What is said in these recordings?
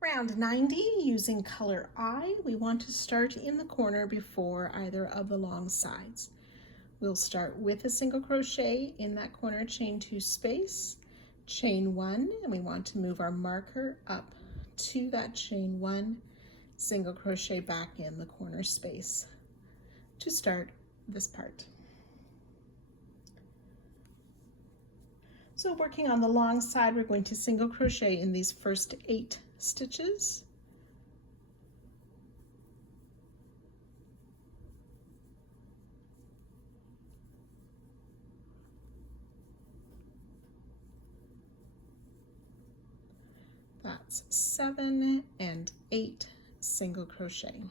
Round 90, using color I, we want to start in the corner before either of the long sides. We'll start with a single crochet in that corner, chain 2 space, chain 1, and we want to move our marker up to that chain 1, single crochet back in the corner space to start this part. So working on the long side, we're going to single crochet in these first 8 stitches. That's 7 and 8 single crochet.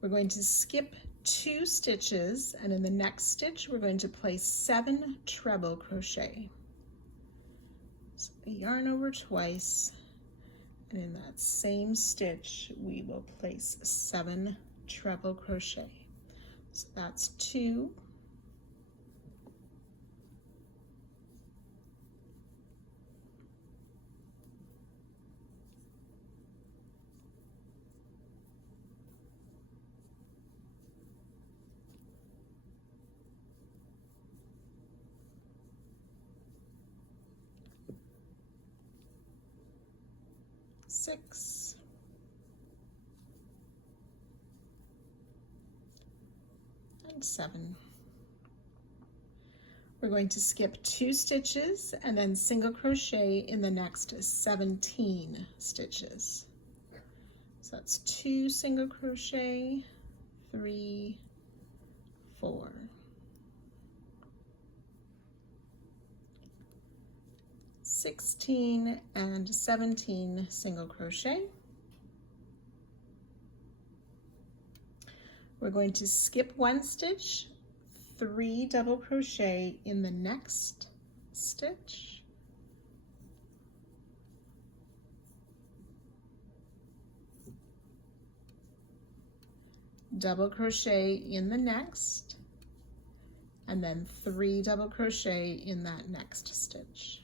We're going to skip 2 stitches, and in the next stitch we're going to place 7 treble crochet. So yarn over twice, and in that same stitch we will place 7 treble crochet. So that's 2, 6, and 7. We're going to skip 2 stitches and then single crochet in the next 17 stitches. So that's 2 single crochet, 3, 4. 16 and 17 single crochet. We're going to skip 1 stitch, 3 double crochet in the next stitch, double crochet in the next, and then 3 double crochet in that next stitch.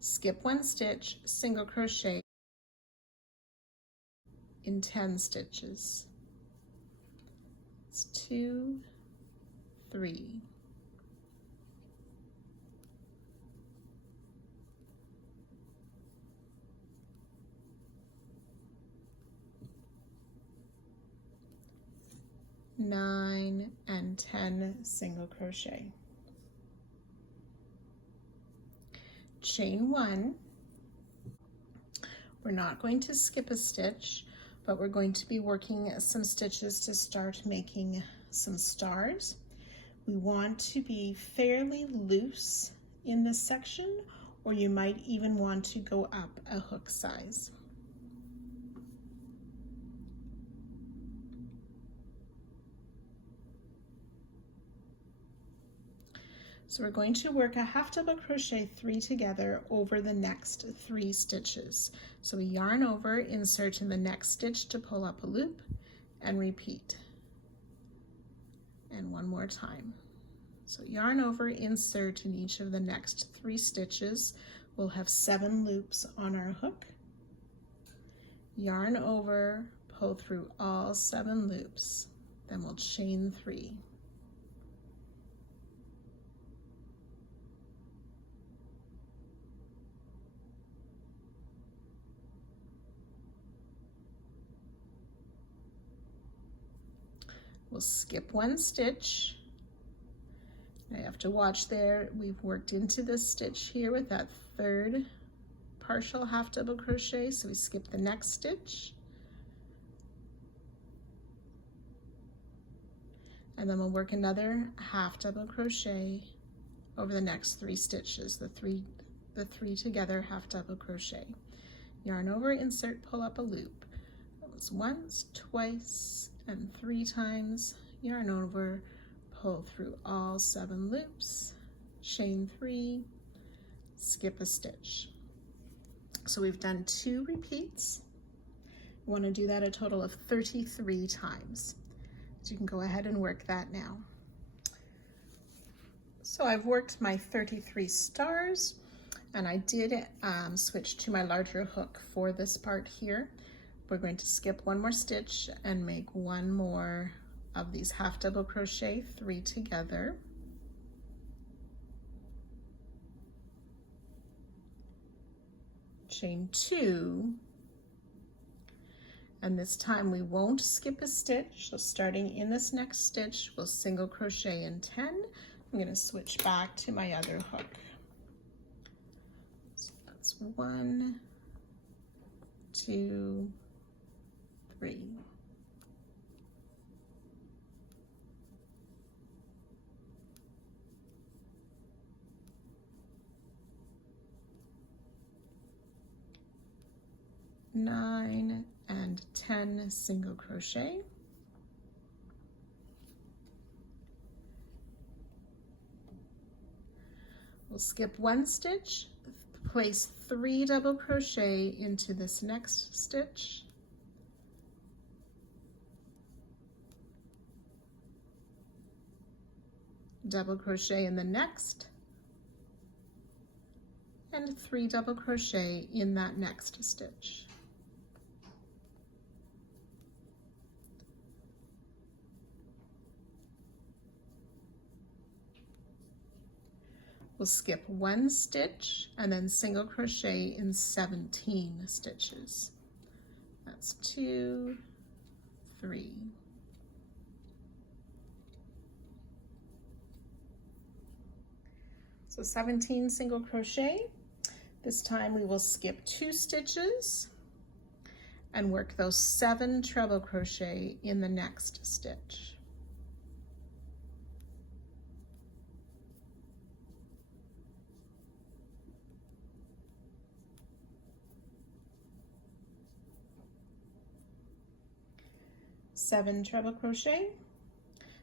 Skip 1 stitch, single crochet in 10 stitches. It's 2, 3. Nine and 10 single crochet. Chain 1. We're not going to skip a stitch, but we're going to be working some stitches to start making some stars. We want to be fairly loose in this section, or you might even want to go up a hook size. So we're going to work a half double crochet 3 together over the next 3 stitches. So we yarn over, insert in the next stitch to pull up a loop, and repeat. And one more time. So yarn over, insert in each of the next 3 stitches. We'll have 7 loops on our hook. Yarn over, pull through all 7 loops. Then we'll chain 3. We'll skip 1 stitch. I have to watch there, we've worked into this stitch here with that 3rd partial half double crochet, so we skip the next stitch. And then we'll work another half double crochet over the next 3 stitches, the three together half double crochet. Yarn over, insert, pull up a loop. That was once, twice, and 3 times. Yarn over, pull through all 7 loops, chain 3, skip a stitch. So we've done 2 repeats. We want to do that a total of 33 times. So you can go ahead and work that now. So I've worked my 33 stars, and I did switch to my larger hook for this part here. We're going to skip 1 more stitch and make 1 more of these half double crochet, 3 together. Chain 2, and this time we won't skip a stitch. So starting in this next stitch, we'll single crochet in 10. I'm going to switch back to my other hook. So that's 1, 2, 3. Nine and 10 single crochet. We'll skip 1 stitch, place 3 double crochet into this next stitch. Double crochet in the next, and 3 double crochet in that next stitch. We'll skip 1 stitch and then single crochet in 17 stitches. That's 2, 3. So 17 single crochet. This time we will skip 2 stitches and work those 7 treble crochet in the next stitch. Seven treble crochet,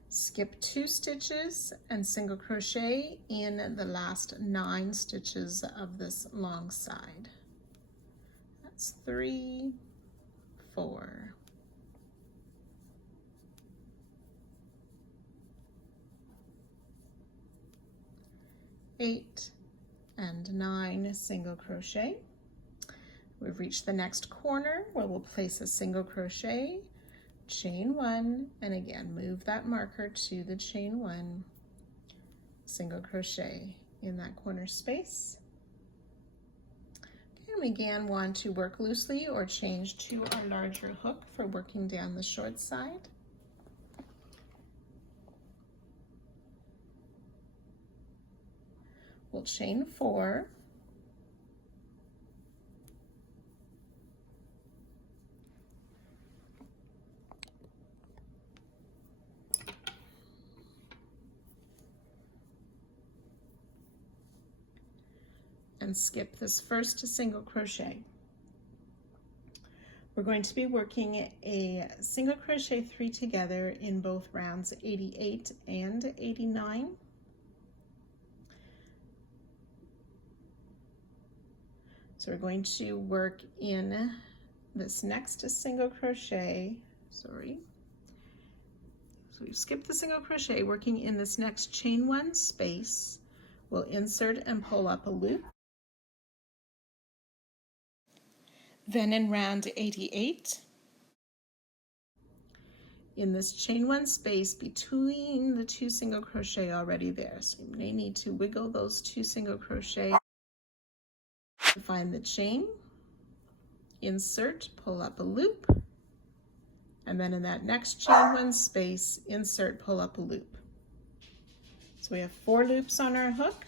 skip 2 stitches and single crochet in the last 9 stitches of this long side. That's 3, 4. Eight and 9 single crochet. We've reached the next corner where we'll place a single crochet, chain 1, and again move that marker to the chain 1, single crochet in that corner space. Okay, and we again want to work loosely or change to our larger hook for working down the short side. We'll chain 4, and skip this first single crochet. We're going to be working a single crochet 3 together in both rounds 88 and 89. So we're going to work in this next single crochet, so we've skipped the single crochet, working in this next chain 1 space. We'll insert and pull up a loop. Then in round 88, in this chain 1 space between the 2 single crochet already there, so you may need to wiggle those 2 single crochet to find the chain, insert, pull up a loop, and then in that next chain 1 space, insert, pull up a loop. So we have 4 loops on our hook.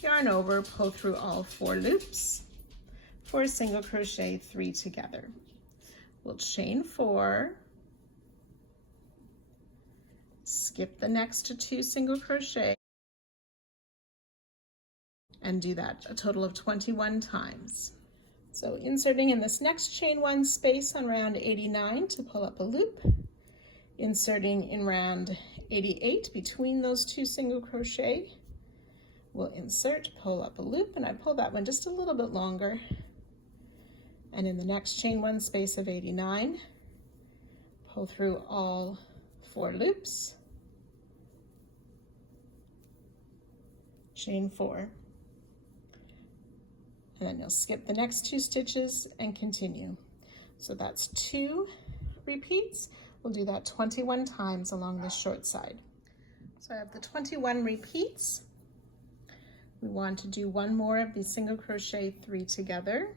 Yarn over, pull through all 4 loops for a single crochet 3 together. We'll chain 4, skip the next 2 single crochet, and do that a total of 21 times. So inserting in this next chain 1 space on round 89 to pull up a loop, inserting in round 88 between those 2 single crochet, We'll insert, pull up a loop, and I pull that one just a little bit longer. And in the next chain 1 space of 89, pull through all 4 loops, chain 4, and then you'll skip the next 2 stitches and continue. So that's 2 repeats. We'll do that 21 times along the short side. So I have the 21 repeats. We want to do 1 more of these single crochet 3 together.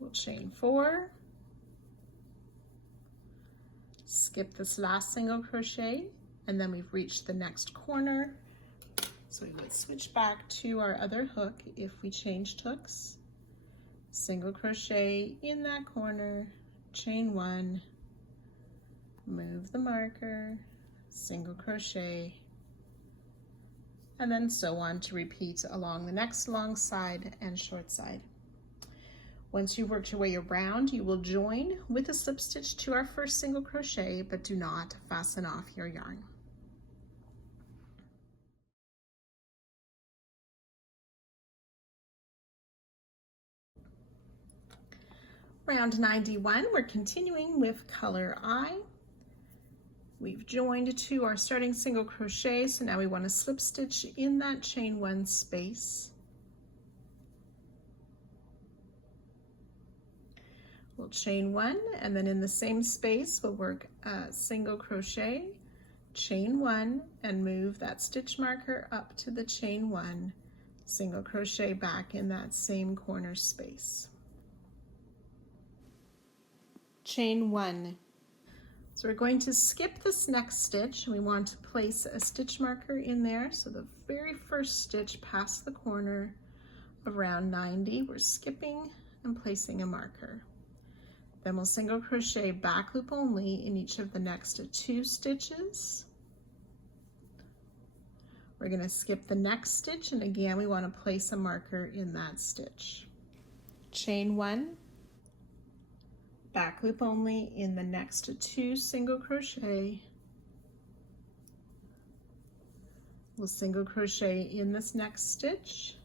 We'll chain 4, skip this last single crochet, and then we've reached the next corner. So we would switch back to our other hook if we changed hooks. Single crochet in that corner, chain 1, move the marker, single crochet, and then so on to repeat along the next long side and short side. Once you've worked your way around, you will join with a slip stitch to our first single crochet, but do not fasten off your yarn. Round 91, we're continuing with color I. We've joined to our starting single crochet, so now we want to slip stitch in that chain 1 space. We'll chain 1, and then in the same space we'll work a single crochet, chain 1, and move that stitch marker up to the chain 1, single crochet back in that same corner space. Chain 1. So we're going to skip this next stitch. We want to place a stitch marker in there. So the very first stitch past the corner of round 90, we're skipping and placing a marker. Then we'll single crochet back loop only in each of the next 2 stitches. We're going to skip the next stitch, and again we want to place a marker in that stitch. Chain 1, back loop only in the next 2 single crochet. We'll single crochet in this next stitch,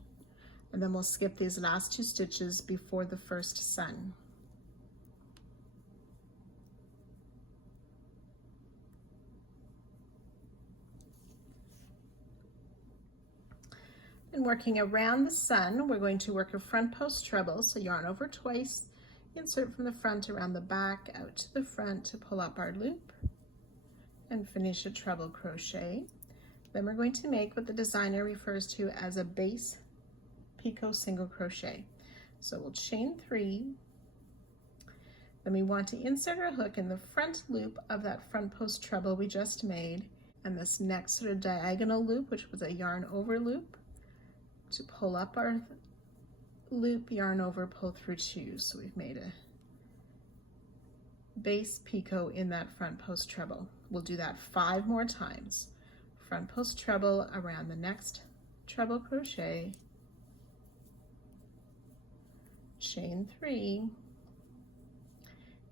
and then we'll skip these last 2 stitches before the first sun. And working around the sun, we're going to work a front post treble, so yarn over twice, insert from the front around the back out to the front to pull up our loop, and finish a treble crochet. Then we're going to make what the designer refers to as a base picot single crochet. So we'll chain 3, then we want to insert our hook in the front loop of that front post treble we just made, and this next sort of diagonal loop, which was a yarn over loop, to pull up our loop, yarn over, pull through 2. So we've made a base picot in that front post treble. We'll do that 5 more times. Front post treble around the next treble crochet, chain 3,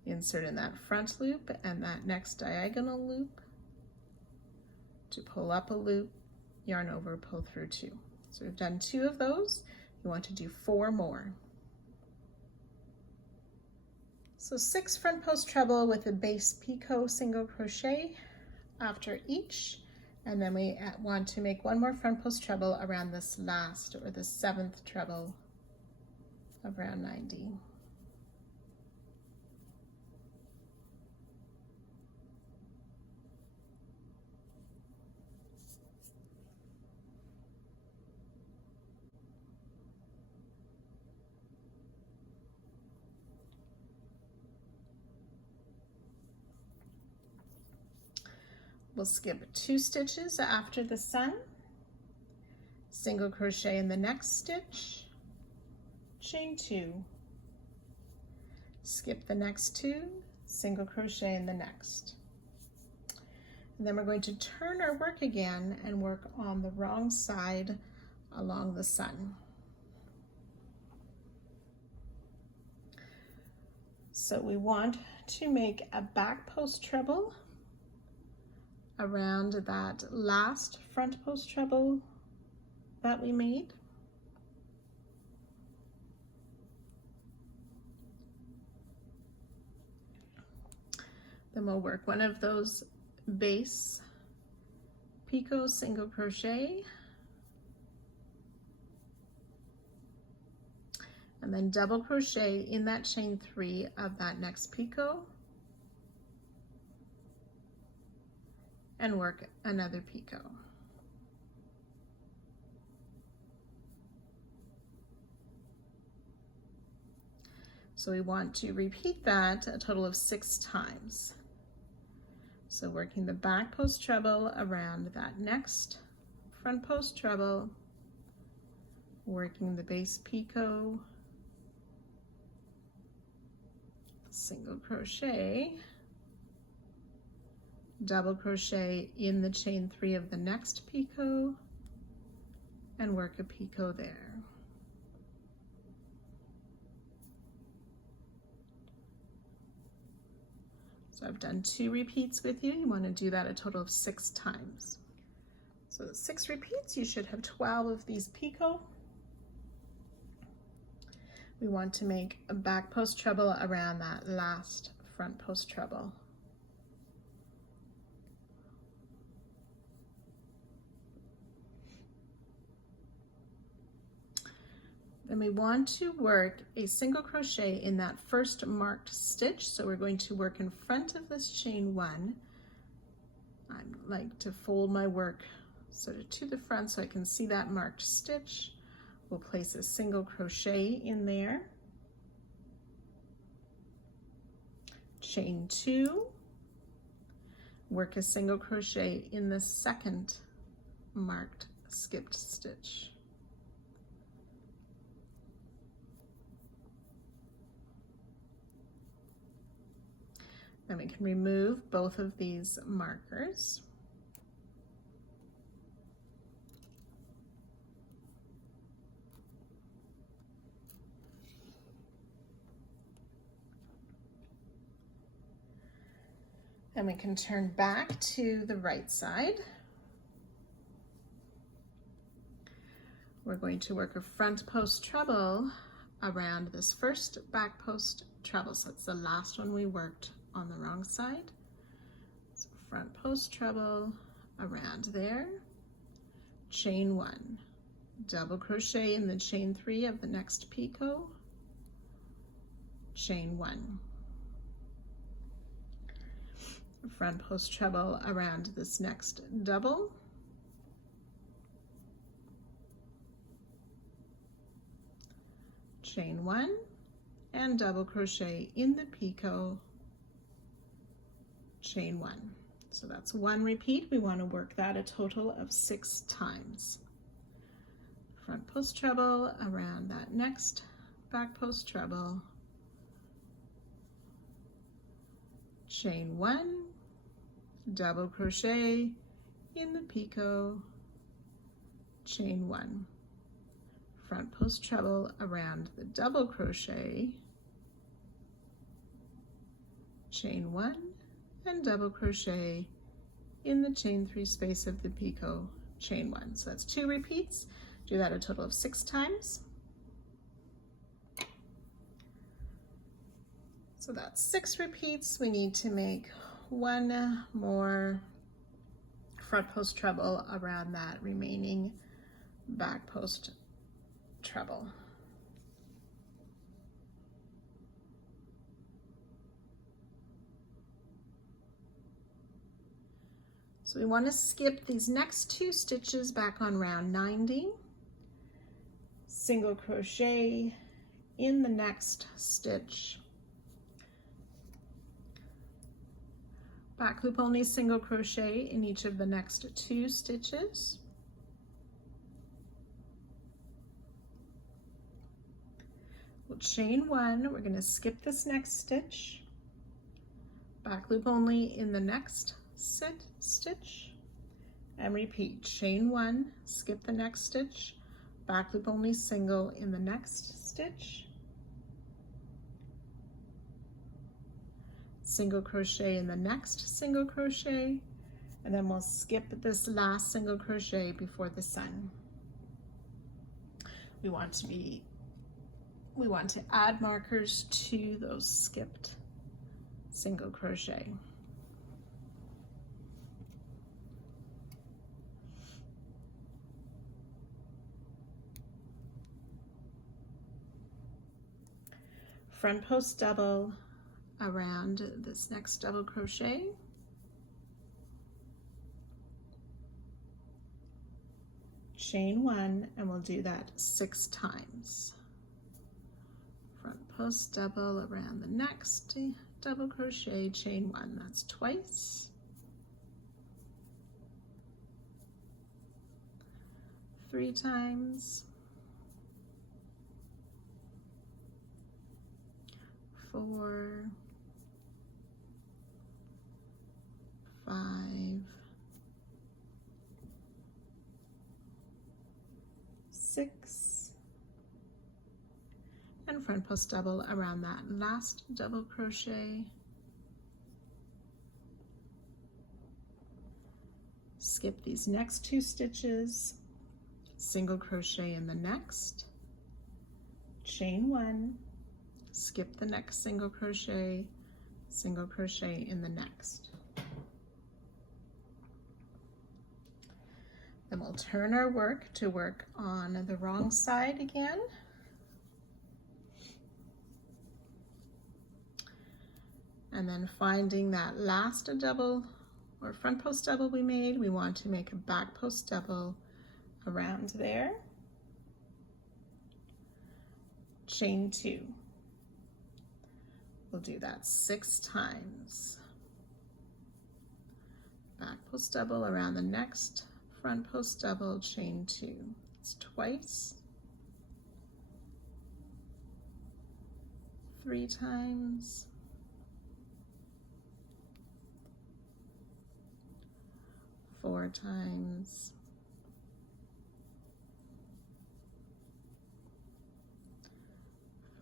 insert in that front loop and that next diagonal loop to pull up a loop, yarn over, pull through 2. So we've done 2 of those. You want to do 4 more. So 6 front post treble with a base picot single crochet after each, and then we want to make 1 more front post treble around this last, or the 7th treble of round 90. We'll skip 2 stitches after the sun, single crochet in the next stitch, chain 2, skip the next 2, single crochet in the next. And then we're going to turn our work again and work on the wrong side along the sun. So we want to make a back post treble around that last front post treble that we made. Then we'll work one of those base picot single crochet, and then double crochet in that chain 3 of that next picot and work another picot. So we want to repeat that a total of 6 times. So working the back post treble around that next front post treble, working the base picot, single crochet, double crochet in the chain 3 of the next picot, and work a picot there. So I've done 2 repeats with you. You want to do that a total of 6 times. So 6 repeats, you should have 12 of these picot. We want to make a back post treble around that last front post treble. Then we want to work a single crochet in that first marked stitch. So we're going to work in front of this chain 1. I like to fold my work sort of to the front so I can see that marked stitch. We'll place a single crochet in there, chain 2, work a single crochet in the second marked skipped stitch. Then we can remove both of these markers. Then we can turn back to the right side. We're going to work a front post treble around this first back post treble. So it's the last one we worked on the wrong side. So front post treble around there, chain 1, double crochet in the chain 3 of the next picot, chain 1. Front post treble around this next double, chain 1, and double crochet in the picot, chain 1. So that's 1 repeat. We want to work that a total of 6 times. Front post treble around that next back post treble, chain 1, double crochet in the picot, chain 1. Front post treble around the double crochet, chain 1, and double crochet in the chain 3 space of the picot, chain 1. So that's 2 repeats. Do that a total of 6 times. So that's 6 repeats. We need to make 1 more front post treble around that remaining back post treble. So we want to skip these next 2 stitches back on round 90, single crochet in the next stitch, back loop only single crochet in each of the next 2 stitches, we'll chain 1, we're going to skip this next stitch, back loop only in the next stitch, and repeat, chain 1, skip the next stitch, back loop only single in the next stitch, single crochet in the next single crochet, and then we'll skip this last single crochet before the sun. We want to add markers to those skipped single crochet. Front post double around this next double crochet. Chain 1, and we'll do that 6 times. Front post double around the next double crochet, chain 1, that's twice. 3 times. 4, 5, 6, and front post double around that last double crochet. Skip these next 2 stitches, single crochet in the next, chain 1, skip the next single crochet in the next. Then we'll turn our work to work on the wrong side again. And then finding that last double or front post double we made, we want to make a back post double around there. Chain 2. We'll do that 6 times. Back post double around the next front post double, chain 2. It's twice. 3 times. 4 times.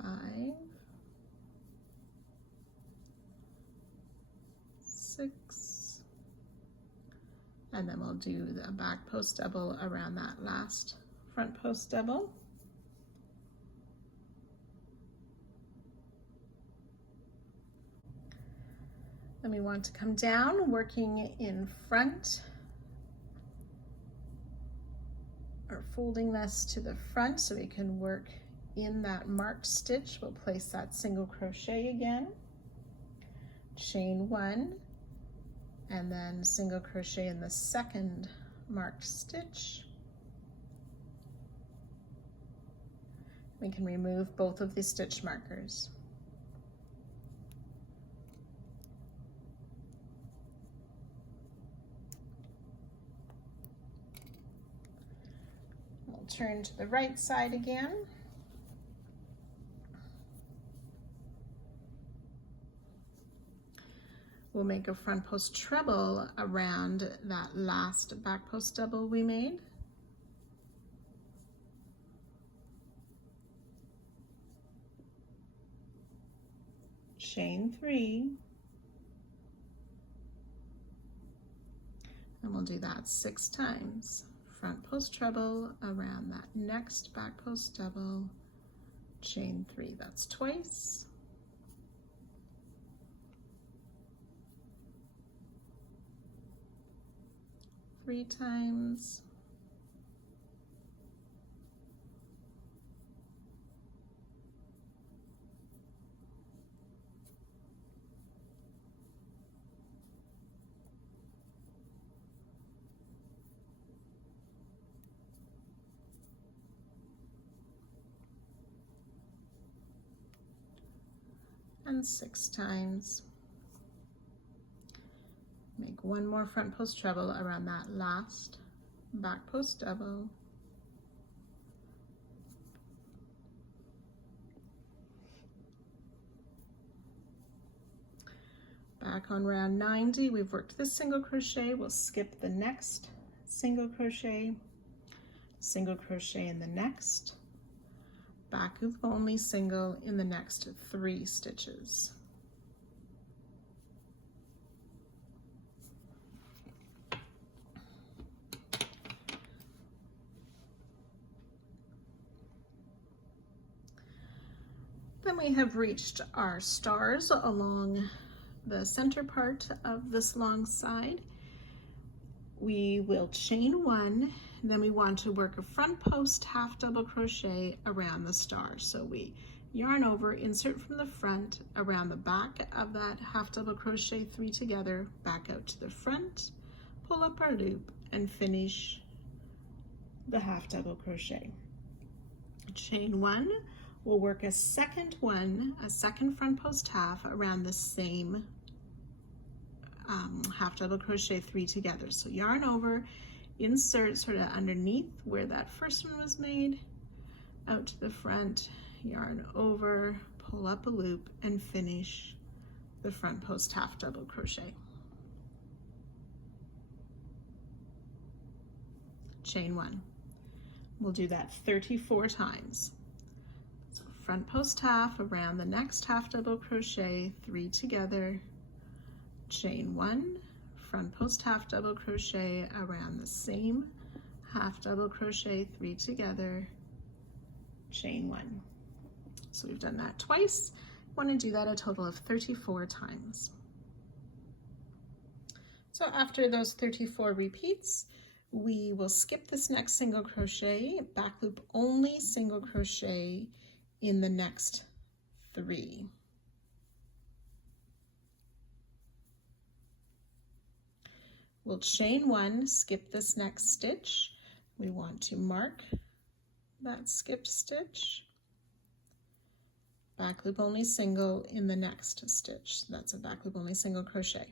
5, 6, and then we'll do the back post double around that last front post double. Then we want to come down, working in front, or folding this to the front so we can work in that marked stitch. We'll place that single crochet again, chain 1, and then single crochet in the second marked stitch. We can remove both of the stitch markers. We'll turn to the right side again. We'll make a front post treble around that last back post double we made. Chain 3, and we'll do that 6 times. Front post treble around that next back post double, chain 3, that's twice. 3 times. 6 times. Make one more front post treble around that last back post double. Back on round 90, we've worked this single crochet. We'll skip the next single crochet, single crochet in the next, back loop only single in the next 3 stitches. Then we have reached our stars along the center part of this long side. We will chain 1, then we want to work a front post half double crochet around the star. So we yarn over, insert from the front, around the back of that half double crochet 3 together, back out to the front, pull up our loop, and finish the half double crochet. Chain 1, we'll work a second front post half around the same half double crochet 3 together. So yarn over, insert sort of underneath where that first one was made, out to the front, yarn over, pull up a loop, and finish the front post half double crochet. Chain 1. We'll do that 34 times. So front post half around the next half double crochet, 3 together, chain 1, front post half double crochet around the same half double crochet, 3 together, chain 1. So we've done that twice. Want to do that a total of 34 times. So after those 34 repeats, we will skip this next single crochet, back loop only single crochet in the next 3. We'll chain 1, skip this next stitch. We want to mark that skipped stitch, back loop only single in the next stitch. That's a back loop only single crochet.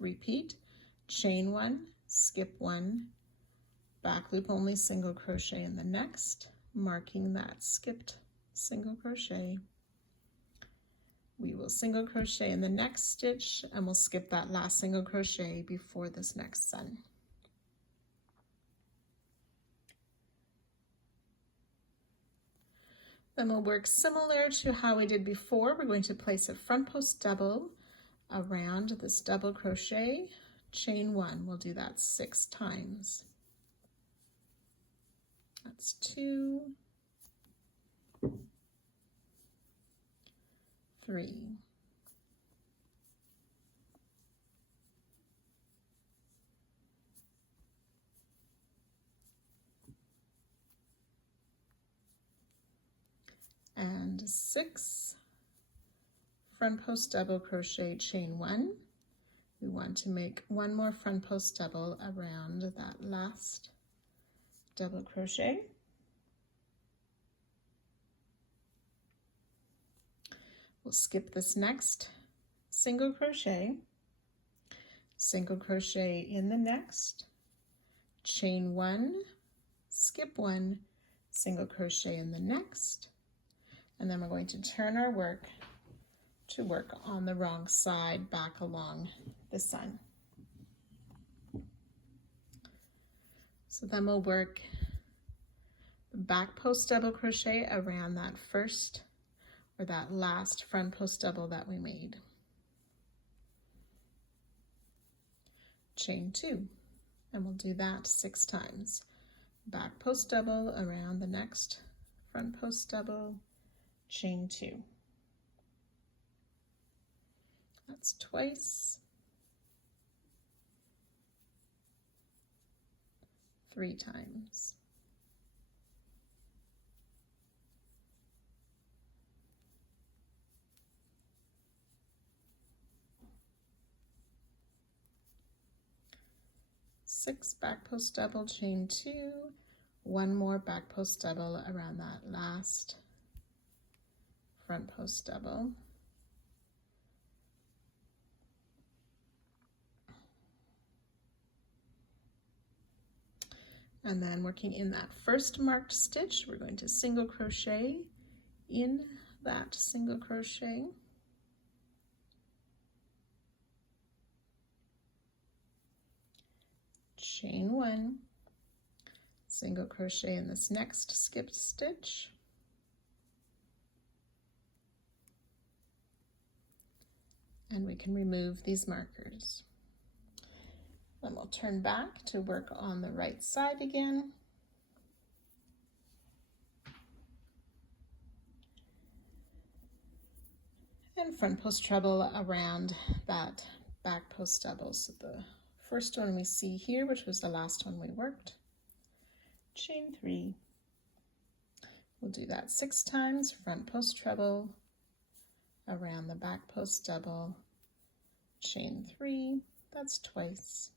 Repeat, chain 1, skip 1, back loop only single crochet in the next, marking that skipped single crochet. We will single crochet in the next stitch and we'll skip that last single crochet before this next sun. Then we'll work similar to how we did before. We're going to place a front post double around this double crochet, chain 1. We'll do that 6 times. That's 2, 3, 6. Front post double crochet, chain 1. We want to make 1 more front post double around that last double crochet. We'll skip this next single crochet in the next, chain 1, skip 1, single crochet in the next, and then we're going to turn our work to work on the wrong side back along the sun. So then we'll work the back post double crochet around that first or that last front post double that we made. Chain 2, and we'll do that 6 times. Back post double around the next front post double, chain 2. That's twice. 3 times. Six back post double, chain 2, 1 more back post double around that last front post double. And then working in that first marked stitch, we're going to single crochet in that single crochet. Chain 1, single crochet in this next skipped stitch, and we can remove these markers. Then we'll turn back to work on the right side again. And front post treble around that back post double. So the first one we see here, which was the last one we worked, chain 3. We'll do that 6 times, front post treble around the back post double, chain 3, that's twice.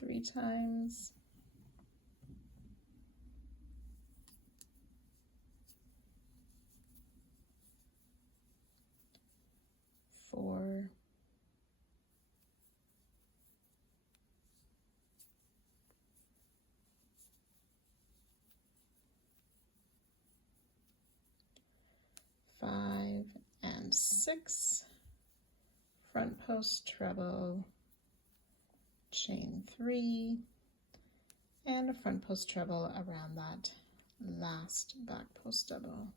Three times. 4, 5 and 6, front post treble, chain 3, and a front post treble around that last back post double.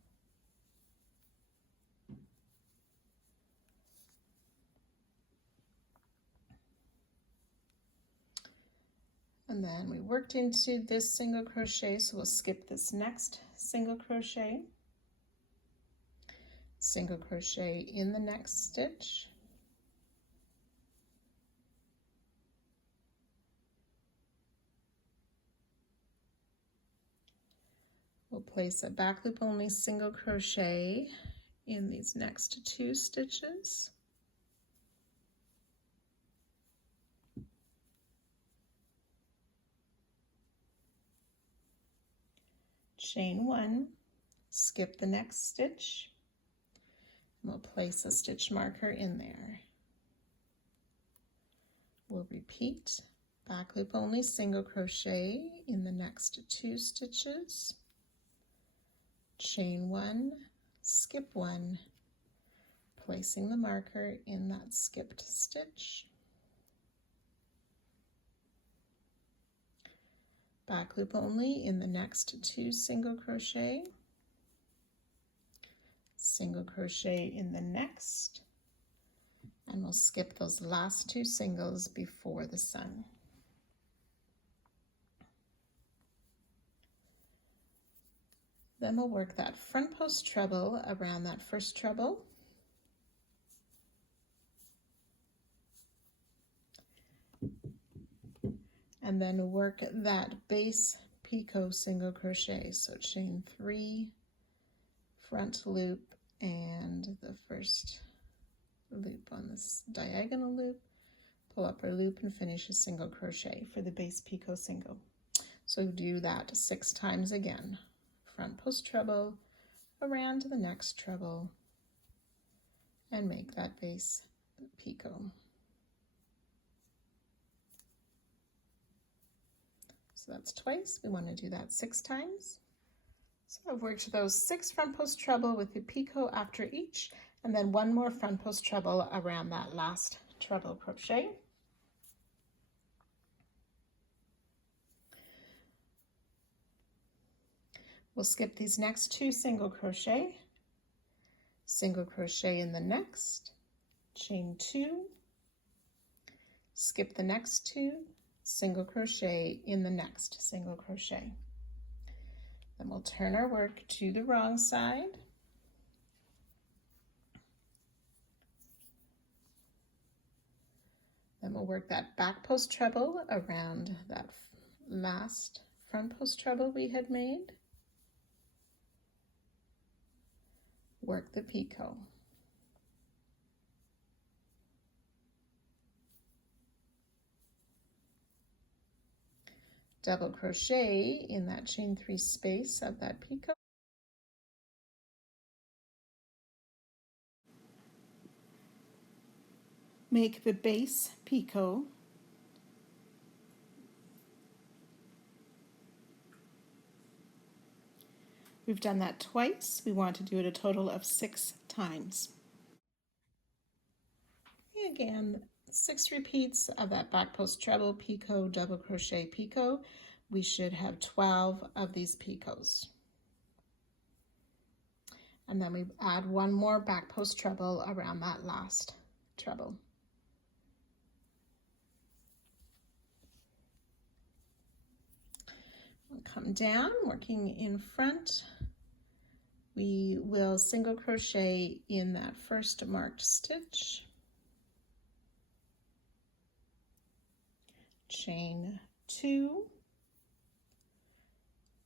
And then we worked into this single crochet, so we'll skip this next single crochet, single crochet in the next stitch, we'll place a back loop only single crochet in these next 2 stitches, chain 1, skip the next stitch, and we'll place a stitch marker in there. We'll repeat back loop only single crochet in the next 2 stitches, chain 1, skip 1, placing the marker in that skipped stitch, back loop only in the next 2 single crochet, single crochet in the next, and we'll skip those last 2 singles before the sun. Then we'll work that front post treble around that first treble, and then work that base picot single crochet. So chain 3, front loop, and the first loop on this diagonal loop, pull up our loop and finish a single crochet for the base picot single. So do that 6 times again. Front post treble around the next treble and make that base picot. So that's twice. We want to do that 6 times. So I've worked those 6 front post treble with the picot after each, and then 1 more front post treble around that last treble crochet. We'll skip these next 2 single crochet in the next, chain 2, skip the next 2, single crochet in the next single crochet. Then we'll turn our work to the wrong side. Then we'll work that back post treble around that last front post treble we had made. Work the picot. Double crochet in that chain 3 space of that picot. Make the base picot. We've done that twice. We want to do it a total of 6 times. again, 6 repeats of that back post treble, picot, double crochet, picot. We should have 12 of these picots. And then we add 1 more back post treble around that last treble. We'll come down, working in front. We will single crochet in that first marked stitch, chain 2,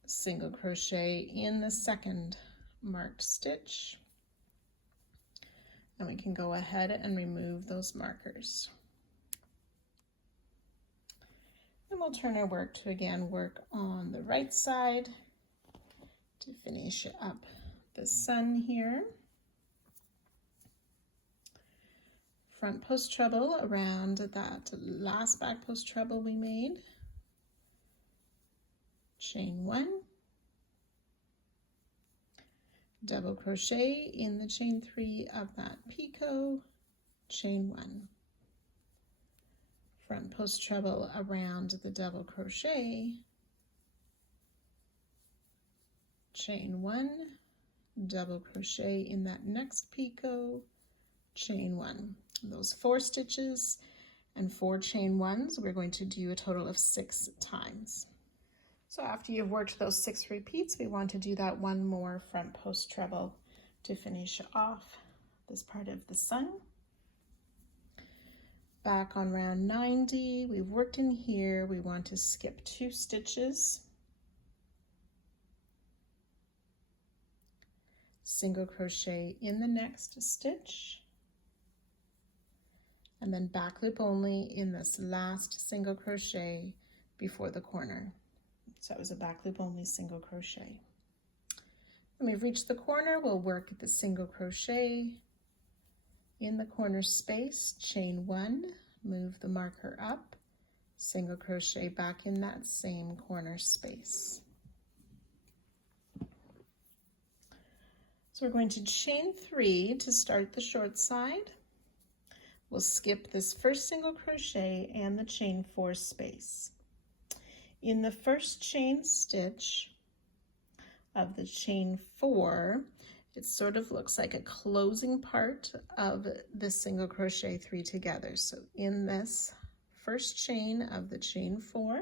single crochet in the second marked stitch, and we can go ahead and remove those markers. And we'll turn our work to again work on the right side to finish up the sun here. Front post treble around that last back post treble we made, chain 1, double crochet in the chain 3 of that picot, chain 1, front post treble around the double crochet, chain 1, double crochet in that next picot, chain 1. Those 4 stitches and 4 chain 1s, we're going to do a total of 6 times. So after you've worked those 6 repeats, we want to do that 1 more front post treble to finish off this part of the sun. Back on round 90, we've worked in here, we want to skip 2 stitches, single crochet in the next stitch, and then back loop only in this last single crochet before the corner. So it was a back loop only single crochet. When we've reached the corner, we'll work the single crochet in the corner space, chain 1, move the marker up, single crochet back in that same corner space. So we're going to chain 3 to start the short side. We'll skip this first single crochet and the chain 4 space. In the first chain stitch of the chain 4, it sort of looks like a closing part of the single crochet 3 together. So in this first chain of the chain 4,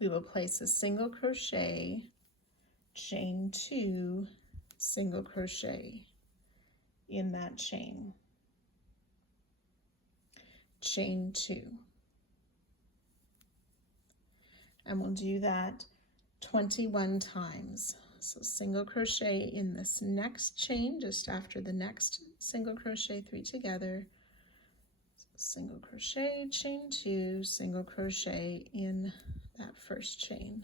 we will place a single crochet, chain 2, single crochet in that chain, chain 2, and we'll do that 21 times. So single crochet in this next chain just after the next single crochet 3 together, so single crochet, chain 2, single crochet in that first chain,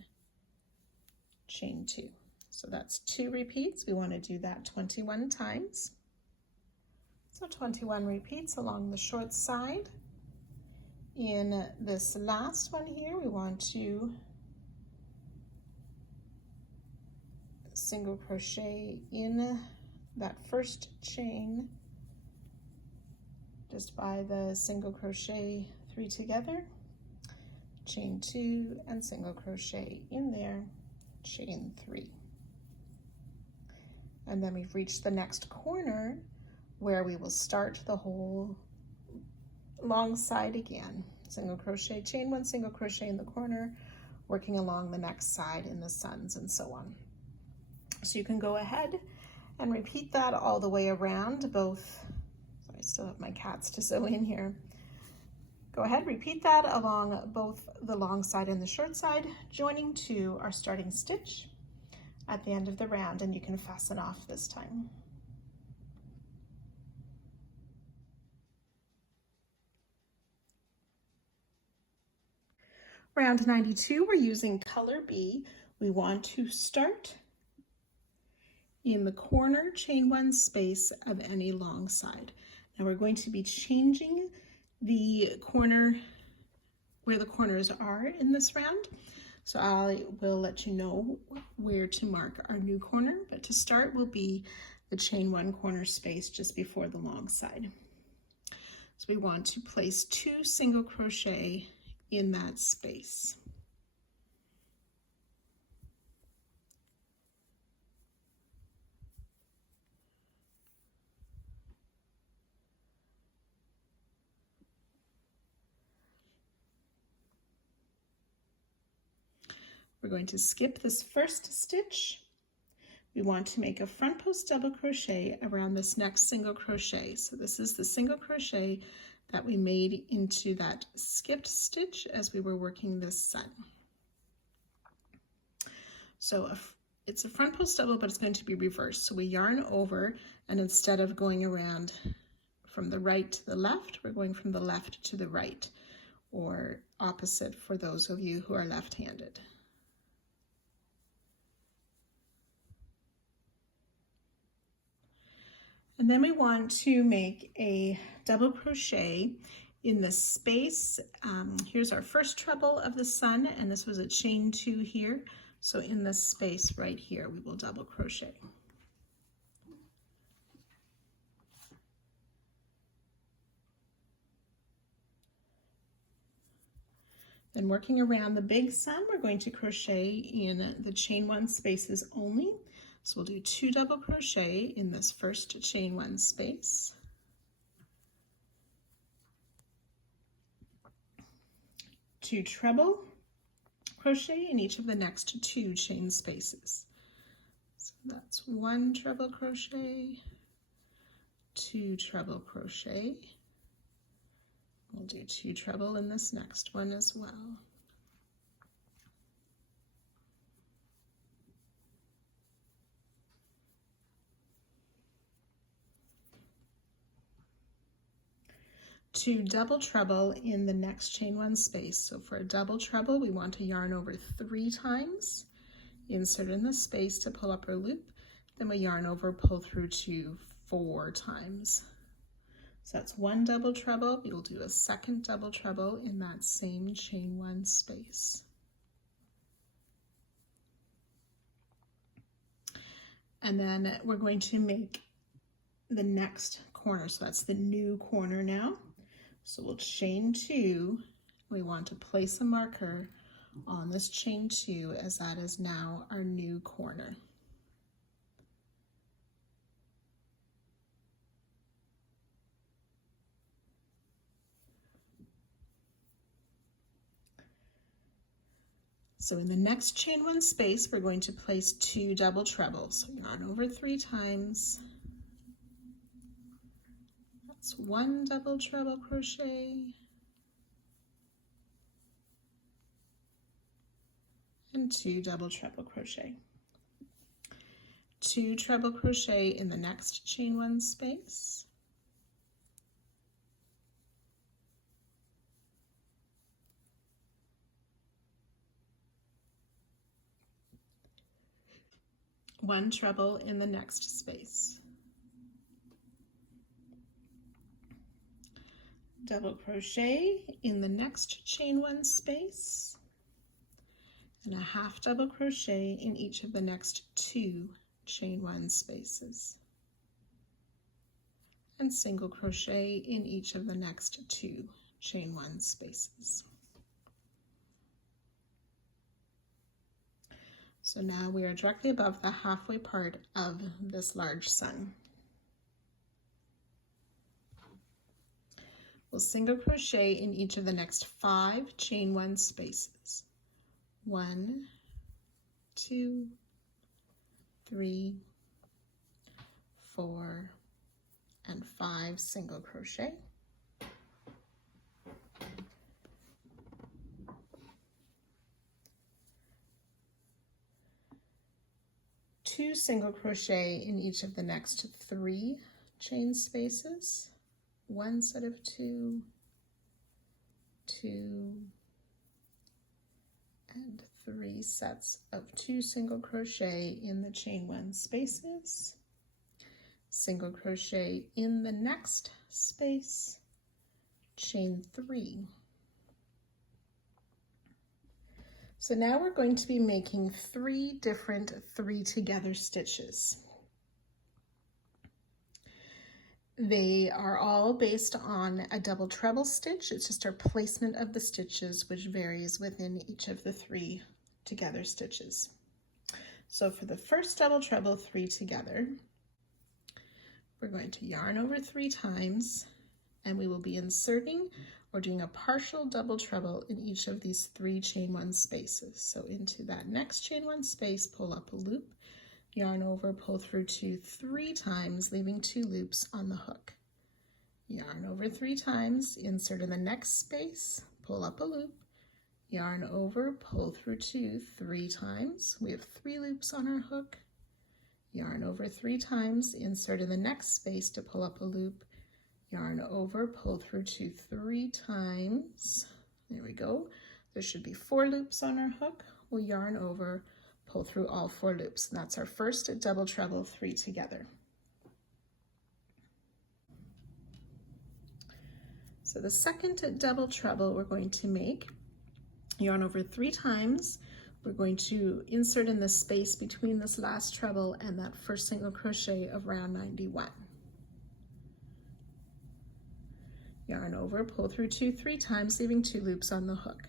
chain 2. So that's 2 repeats. We want to do that 21 times. So 21 repeats along the short side. In this last one here, we want to single crochet in that first chain just by the single crochet 3 together, chain 2, and single crochet in there, chain 3. And then we've reached the next corner where we will start the whole long side again. Single crochet, chain 1, single crochet in the corner, working along the next side in the suns and so on. So you can go ahead and repeat that all the way around both. I still have my cats to sew in here. Go ahead, repeat that along both the long side and the short side, joining to our starting stitch at the end of the round, and you can fasten off this time. Round 92, we're using color B. We want to start in the corner chain 1 space of any long side. Now we're going to be changing the corner where the corners are in this round. So I will let you know where to mark our new corner, but to start will be the chain 1 corner space just before the long side. So we want to place 2 single crochet in that space. We're going to skip this first stitch. We want to make a front post double crochet around this next single crochet. So this is the single crochet that we made into that skipped stitch as we were working this sun. So it's a front post double, but it's going to be reversed. So we yarn over, and instead of going around from the right to the left, we're going from the left to the right, or opposite for those of you who are left-handed. And then we want to make a double crochet in the space. Here's our first treble of the sun, and this was a chain 2 here. So in this space right here, we will double crochet. Then working around the big sun, we're going to crochet in the chain 1 spaces only. So we'll do 2 double crochet in this first chain 1 space. Two treble crochet in each of the next 2 chain spaces. So that's 1 treble crochet, 2 treble crochet. We'll do 2 treble in this next one as well. Two double treble in the next chain 1 space. So for a double treble, we want to yarn over 3 times, insert in the space to pull up our loop, then we yarn over, pull through 2 4 times. So that's 1 double treble. We will do a second double treble in that same chain 1 space. And then we're going to make the next corner. So that's the new corner now. So we'll chain 2. We want to place a marker on this chain 2 as that is now our new corner. So in the next chain 1 space, we're going to place 2 double trebles. So yarn over 3 times. That's 1 double treble crochet and 2 double treble crochet. 2 treble crochet in the next chain 1 space. One treble in the next space. Double crochet in the next chain 1 space, and a half double crochet in each of the next 2 chain 1 spaces, and single crochet in each of the next 2 chain 1 spaces. So now we are directly above the halfway part of this large sun. We'll single crochet in each of the next 5 chain 1 spaces. 1, 2, 3, 4, and 5 single crochet. Two single crochet in each of the next 3 chain spaces. 1 set of 2, 2, and 3 sets of 2 single crochet in the chain 1 spaces. Single crochet in the next space, chain 3. So now we're going to be making 3 different 3 together stitches. They are all based on a double treble stitch. It's just our placement of the stitches which varies within each of the 3 together stitches. So for the first double treble 3 together, we're going to yarn over 3 times, and we will be inserting or doing a partial double treble in each of these 3 chain 1 spaces. So into that next chain 1 space, pull up a loop, yarn over, pull through 2 3 times, leaving 2 loops on the hook. Yarn over 3 times, insert in the next space, pull up a loop, yarn over, pull through 2 3 times. We have 3 loops on our hook. Yarn over 3 times, insert in the next space to pull up a loop, yarn over, pull through 2 3 times. There we go. There should be 4 loops on our hook. We'll yarn over, pull through all 4 loops. And that's our first double treble 3 together. So the second double treble we're going to make, yarn over 3 times. We're going to insert in the space between this last treble and that first single crochet of round 91. Yarn over, pull through 2 3 times, leaving 2 loops on the hook.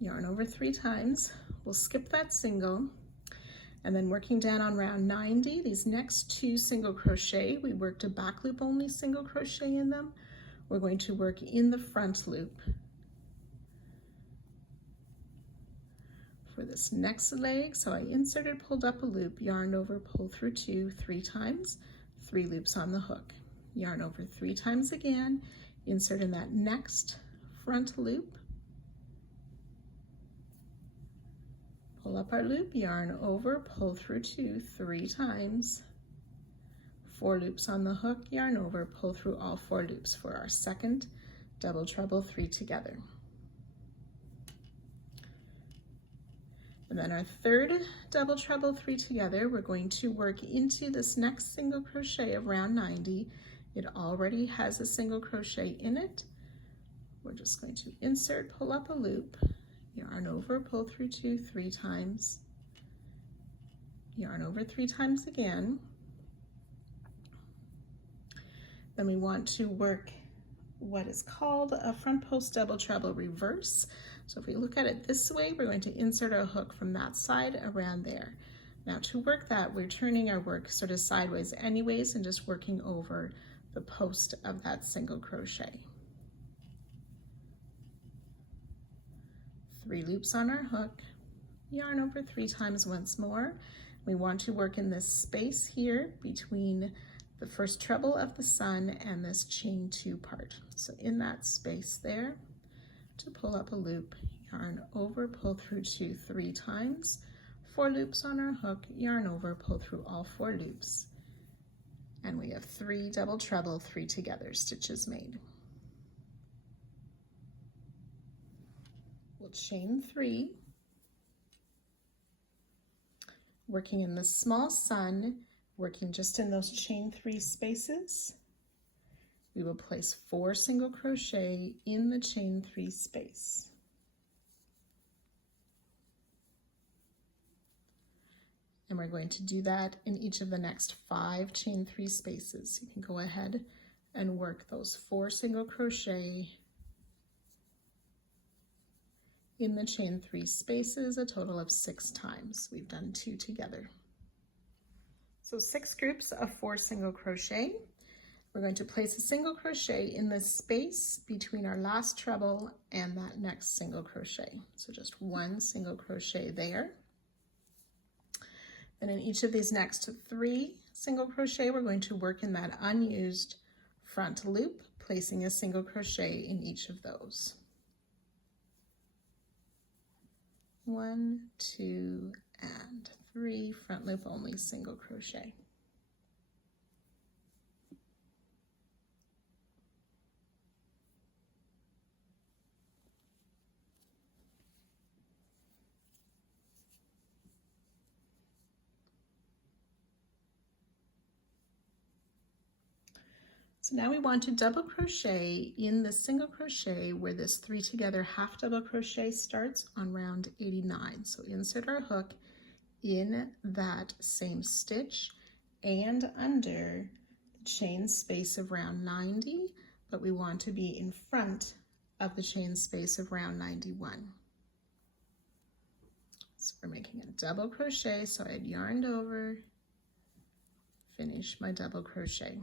Yarn over 3 times, we'll skip that single, and then working down on round 90, these next 2 single crochet, we worked a back loop only single crochet in them. We're going to work in the front loop. For this next leg, so I inserted, pulled up a loop, yarn over, pull through 2 3 times, 3 loops on the hook. Yarn over 3 times again, insert in that next front loop, pull up our loop, yarn over, pull through 2 3 times, 4 loops on the hook, yarn over, pull through all 4 loops for our second double treble 3 together. And then our third double treble 3 together, we're going to work into this next single crochet of round 90. It already has a single crochet in it. We're just going to insert, pull up a loop, yarn over, pull through 2 3 times, yarn over 3 times again. Then we want to work what is called a front post double treble reverse. So if we look at it this way, we're going to insert our hook from that side around there. Now to work that, we're turning our work sort of sideways anyways and just working over the post of that single crochet. 3 loops on our hook, yarn over 3 times once more. We want to work in this space here between the first treble of the sun and this chain 2 part. So in that space there, to pull up a loop, yarn over, pull through 2 3 times, 4 loops on our hook, yarn over, pull through all 4 loops, and we have 3 double treble 3 together stitches made. We'll chain 3, working in the small sun, working just in those chain 3 spaces. We will place 4 single crochet in the chain 3 space. And we're going to do that in each of the next 5 chain 3 spaces. You can go ahead and work those 4 single crochet in the chain 3 spaces, a total of 6 times. We've done 2 together. So 6 groups of 4 single crochet. We're going to place a single crochet in the space between our last treble and that next single crochet. So just 1 single crochet there. And in each of these next 3 single crochet, we're going to work in that unused front loop, placing a single crochet in each of those. 1, 2, and 3, front loop only single crochet. So now we want to double crochet in the single crochet where this 3 together half double crochet starts on round 89. So insert our hook in that same stitch and under the chain space of round 90, but we want to be in front of the chain space of round 91. So we're making a double crochet, so I had yarned over, finish my double crochet.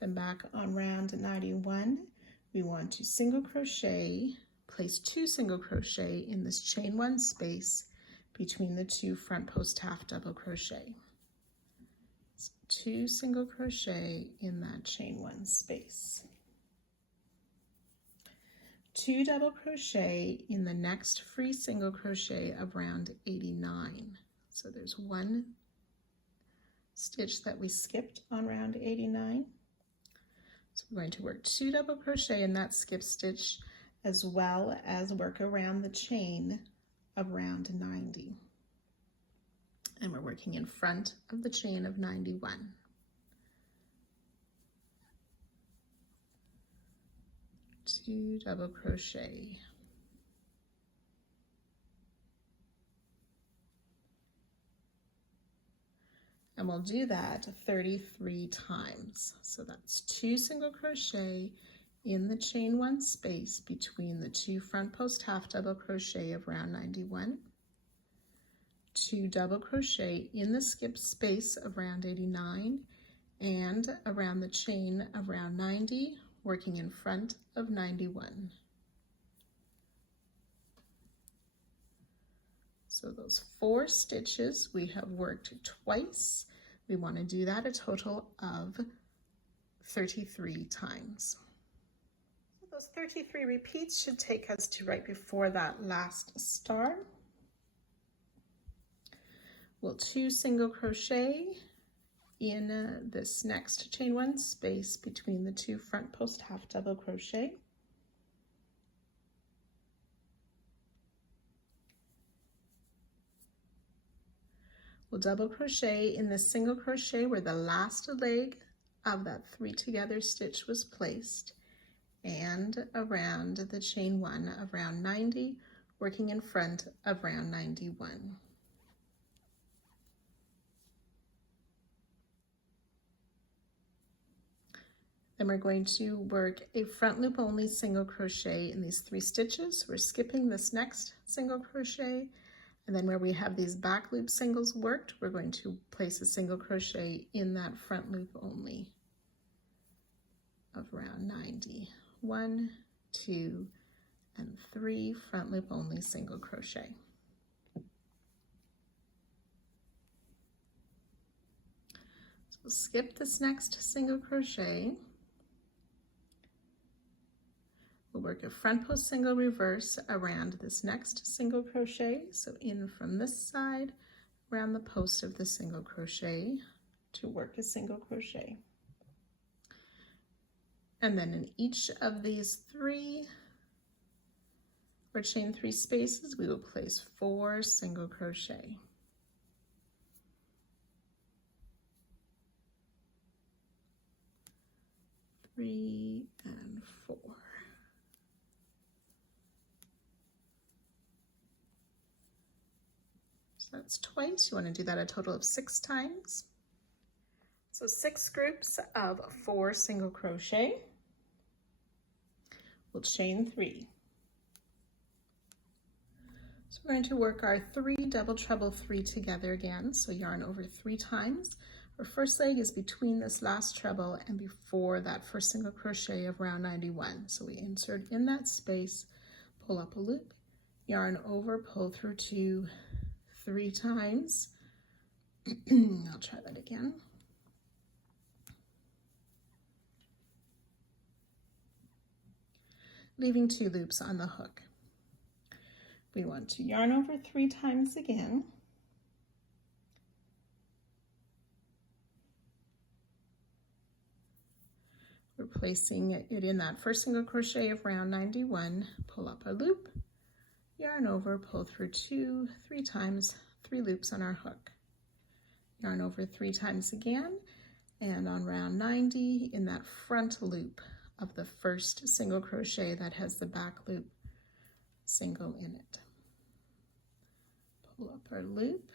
Then back on round 91, we want to single crochet, place 2 single crochet in this chain 1 space between the 2 front post half double crochet. So 2 single crochet in that chain 1 space. 2 double crochet in the next free single crochet of round 89. So there's 1 stitch that we skipped on round 89. So we're going to work 2 double crochet in that skip stitch, as well as work around the chain of round 90. And we're working in front of the chain of 91. Two double crochet. And we'll do that 33 times. So that's 2 single crochet in the chain 1 space between the 2 front post half double crochet of round 91, 2 double crochet in the skip space of round 89, and around the chain of round 90, working in front of 91. So those 4 stitches we have worked twice. We want to do that a total of 33 times. So those 33 repeats should take us to right before that last star. We'll 2 single crochet in this next chain 1 space between the 2 front post half double crochet. We'll double crochet in the single crochet where the last leg of that 3 together stitch was placed, and around the chain 1 of round 90, working in front of round 91. Then we're going to work a front loop only single crochet in these 3 stitches. We're skipping this next single crochet, and then where we have these back loop singles worked, we're going to place a single crochet in that front loop only of round 90. 1, 2, and 3 front loop only single crochet. So we'll skip this next single crochet. We'll work a front post single reverse around this next single crochet, so in from this side around the post of the single crochet to work a single crochet. And then in each of these 3 or chain 3 spaces, we will place 4 single crochet. Three and 4. So that's twice. You want to do that a total of 6 times. So 6 groups of 4 single crochet. We'll chain 3. So we're going to work our 3 double treble 3 together again. So yarn over 3 times. Our first leg is between this last treble and before that first single crochet of round 91. So we insert in that space, pull up a loop, yarn over, pull through 2, 3 times. I'll try that again. Leaving 2 loops on the hook. We want to yarn over 3 times again. We're placing it in that first single crochet of round 91, pull up a loop, yarn over, pull through 2, 3 times, 3 loops on our hook. Yarn over 3 times again, and on round 90, in that front loop of the first single crochet that has the back loop single in it. Pull up our loop,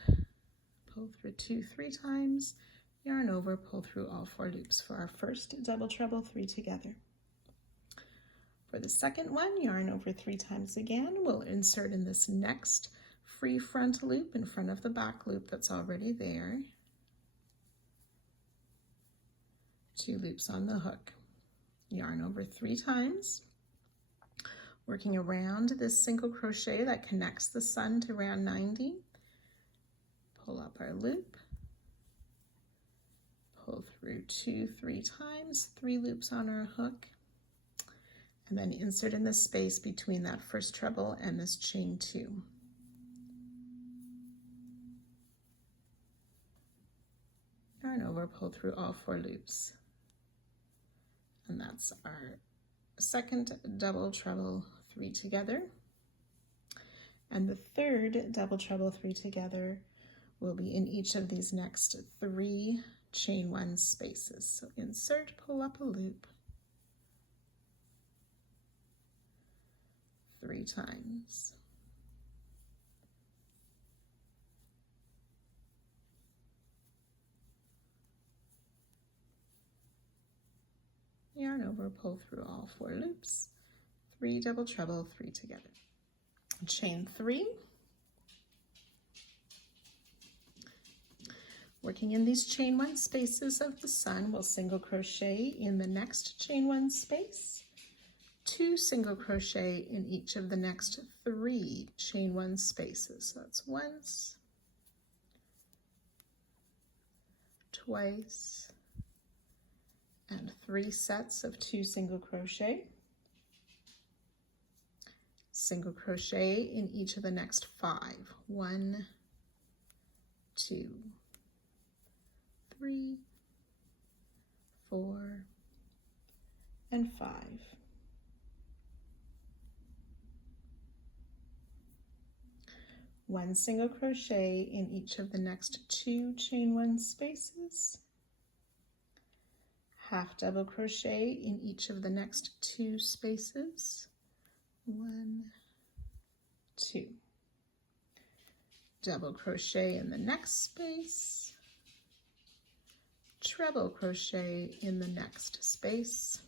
pull through 2 3 times, yarn over, pull through all 4 loops for our first double treble 3 together. For the second one, yarn over 3 times again. We'll insert in this next free front loop in front of the back loop that's already there. 2 loops on the hook. Yarn over 3 times, working around this single crochet that connects the sun to round 90. Pull up our loop, pull through 2 3 times, 3 loops on our hook, and then insert in the space between that first treble and this chain 2. Yarn over, pull through all 4 loops. And that's our second double treble 3 together. And the third double treble 3 together will be in each of these next 3 chain 1 spaces. So insert, pull up a loop 3 times. Yarn over, pull through all 4 loops, 3 double treble 3 together. Chain 3. Working in these chain 1 spaces of the sun, we'll single crochet in the next chain 1 space, 2 single crochet in each of the next 3 chain 1 spaces. So that's once, twice, and 3 sets of 2 single crochet. Single crochet in each of the next 5. 1, 2, 3, 4, and 5. One single crochet in each of the next 2 chain 1 spaces. Half double crochet in each of the next 2 spaces. 1, 2. Double crochet in the next space. Treble crochet in the next space.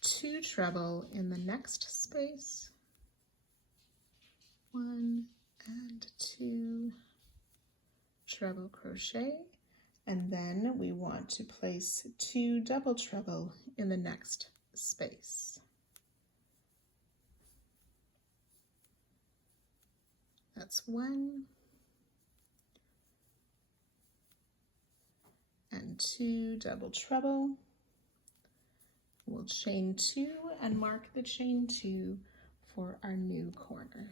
2 treble in the next space. 1 and 2 treble crochet. And then we want to place 2 double treble in the next space. That's 1 and 2 double treble. We'll chain 2 and mark the chain 2 for our new corner.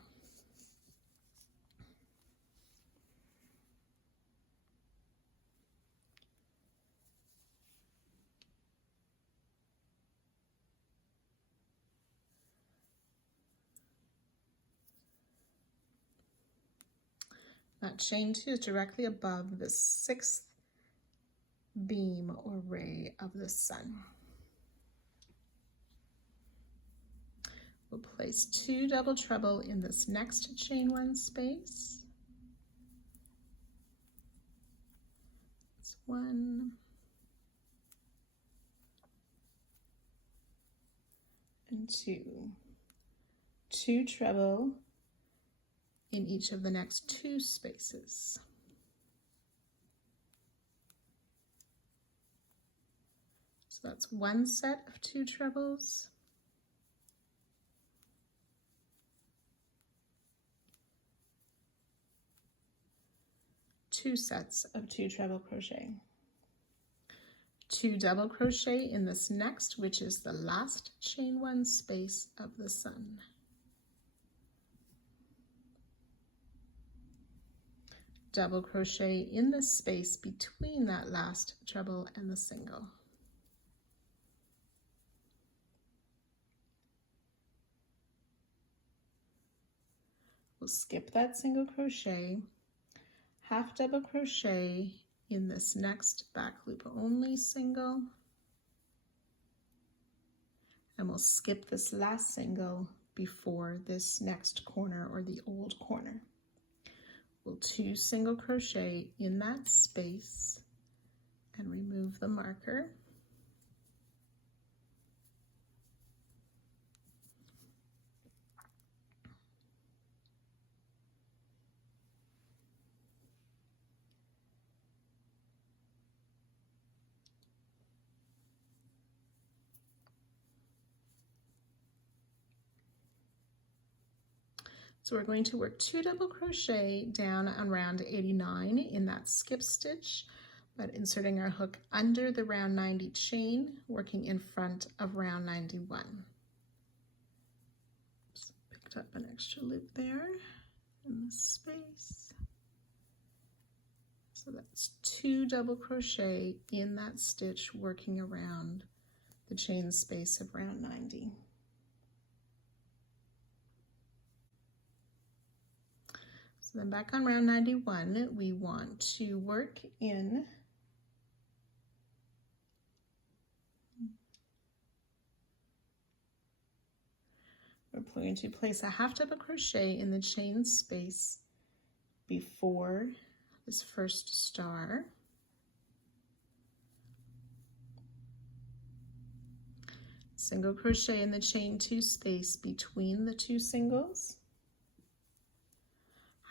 That chain 2 is directly above the 6th beam or ray of the sun. We'll place 2 double treble in this next chain 1 space. It's 1 and 2. 2 treble in each of the next 2 spaces. So that's 1 set of 2 trebles. 2 sets of 2 treble crochet. 2 double crochet in this next, which is the last chain 1 space of the sun. Double crochet in the space between that last treble and the single. We'll skip that single crochet, half double crochet in this next back loop only single, and we'll skip this last single before this next corner or the old corner. we'll 2 single crochet in that space and remove the marker. So we're going to work 2 double crochet down on round 89 in that skip stitch, but inserting our hook under the round 90 chain, working in front of round 91. Just picked up an extra loop there in the space. So that's 2 double crochet in that stitch, working around the chain space of round 90. So then back on round 91, we want to work in we're going to place a half double crochet in the chain space before this first star. Single crochet in the chain 2 space between the 2 singles.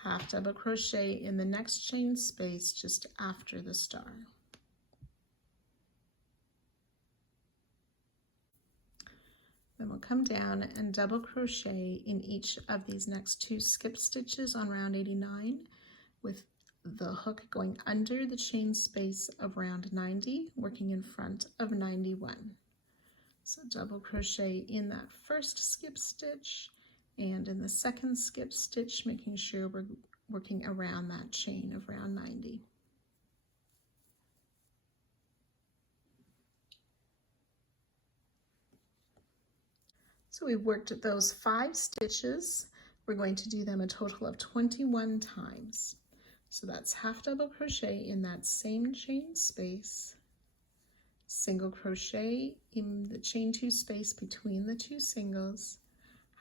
Half double crochet in the next chain space just after the star. Then we'll come down and double crochet in each of these next 2 skip stitches on round 89 with the hook going under the chain space of round 90, working in front of 91. So double crochet in that first skip stitch and in the second skip stitch, making sure we're working around that chain of round 90. So we've worked those 5 stitches. We're going to do them a total of 21 times. So that's half double crochet in that same chain space, single crochet in the chain 2 space between the 2 singles,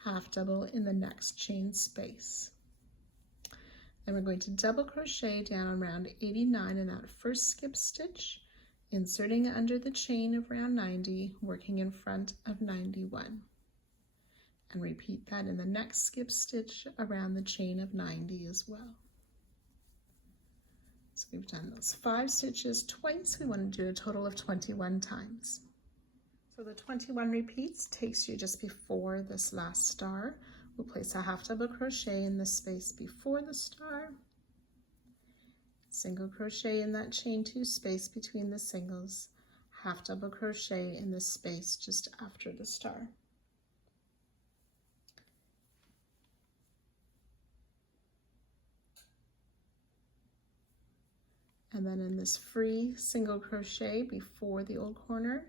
half double in the next chain space. Then we're going to double crochet down on round 89 in that first skip stitch, inserting under the chain of round 90, working in front of 91. And repeat that in the next skip stitch around the chain of 90 as well. So we've done those 5 stitches twice. We want to do a total of 21 times. So the 21 repeats takes you just before this last star. We'll place a half double crochet in the space before the star, single crochet in that chain 2 space between the singles, half double crochet in the space just after the star. And then in this free single crochet before the old corner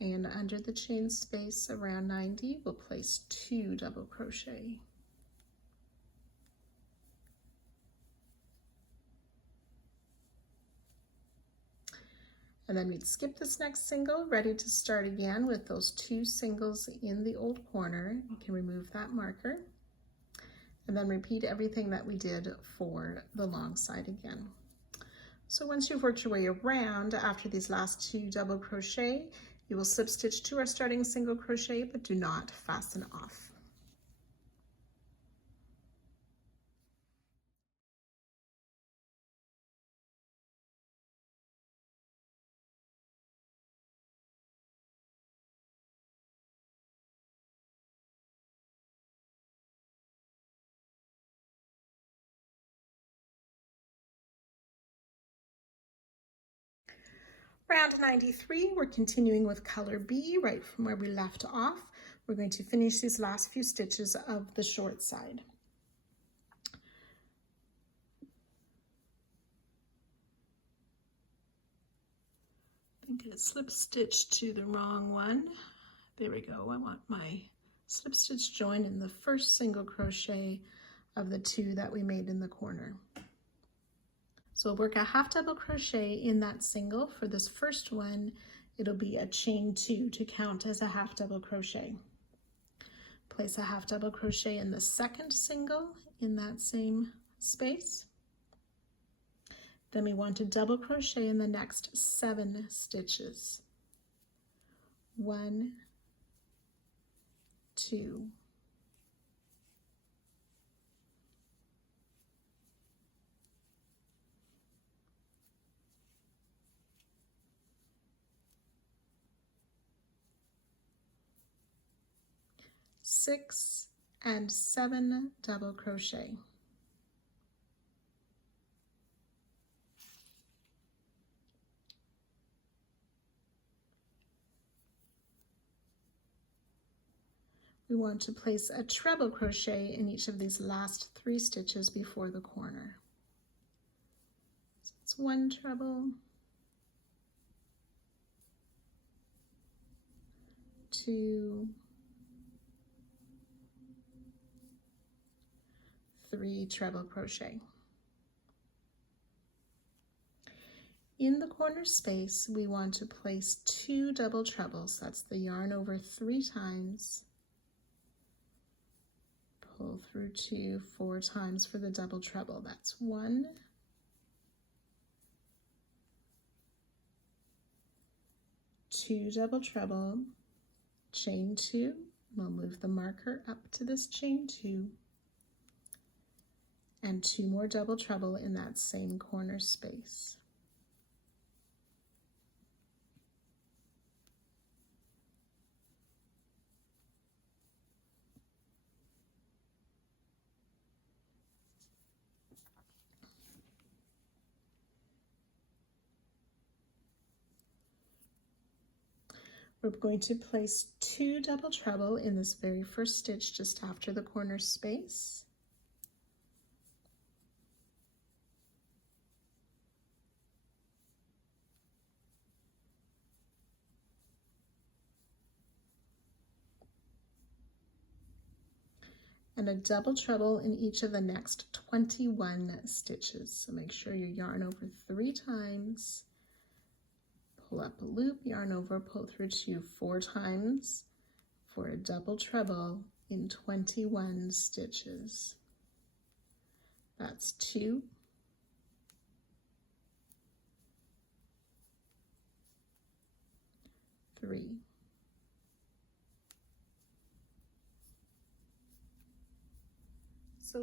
and under the chain space around 90, we'll place 2 double crochet. And then we'd skip this next single, ready to start again with those 2 singles in the old corner. You can remove that marker. And then repeat everything that we did for the long side again. So once you've worked your way around after these last 2 double crochet, you will slip stitch to our starting single crochet, but do not fasten off. Round 93, we're continuing with color B right from where we left off. We're going to finish these last few stitches of the short side. I think I slip stitched to the wrong one. There we go. I want my slip stitch join in the first single crochet of the 2 that we made in the corner. So we'll work a half double crochet in that single. For this first one, it'll be a chain 2 to count as a half double crochet. Place a half double crochet in the second single in that same space. Then we want to double crochet in the next 7 stitches. 1, 2, 6 and 7 double crochet. We want to place a treble crochet in each of these last 3 stitches before the corner. So it's 1 treble, 2, 3 treble crochet. In the corner space, we want to place 2 double trebles. That's the yarn over 3 times. Pull through 2 4 times for the double treble. That's 1, 2 double treble, chain 2. We'll move the marker up to this chain 2, and 2 more double treble in that same corner space. We're going to place 2 double treble in this very first stitch just after the corner space. And a double treble in each of the next 21 stitches. So make sure you yarn over 3 times, pull up a loop, yarn over, pull through 2 4 times for a double treble in 21 stitches. That's 2, 3,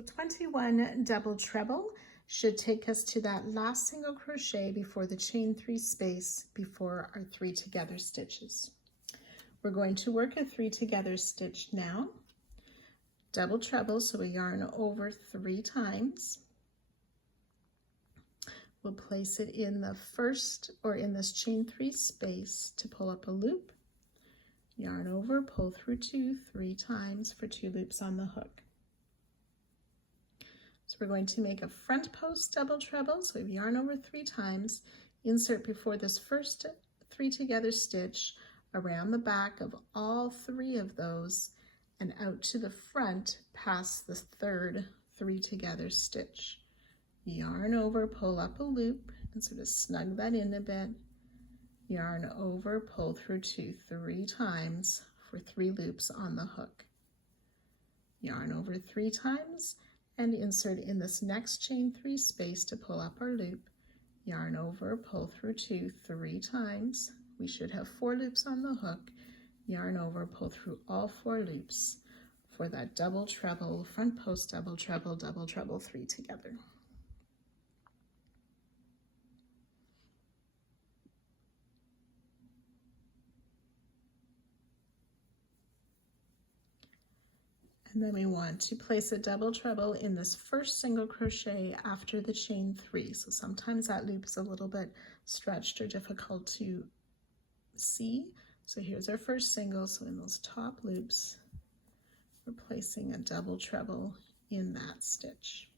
21 double treble should take us to that last single crochet before the chain 3 space before our 3 together stitches. We're going to work a 3 together stitch now. Double treble, so we yarn over 3 times. We'll place it in the first, or in this chain 3 space to pull up a loop. Yarn over, pull through 2 3 times for 2 loops on the hook. So we're going to make a front post double treble. So we yarn over 3 times, insert before this first 3 together stitch around the back of all 3 of those and out to the front past the third 3 together stitch. Yarn over, pull up a loop and sort of snug that in a bit. Yarn over, pull through 2 3 times for 3 loops on the hook. Yarn over 3 times and insert in this next chain 3 space to pull up our loop. Yarn over, pull through 2 3 times. We should have 4 loops on the hook. Yarn over, pull through all 4 loops for that double treble, front post double treble, 3 together. And then we want to place a double treble in this first single crochet after the chain 3. So sometimes that loop is a little bit stretched or difficult to see. So here's our first single. So in those top loops, we're placing a double treble in that stitch.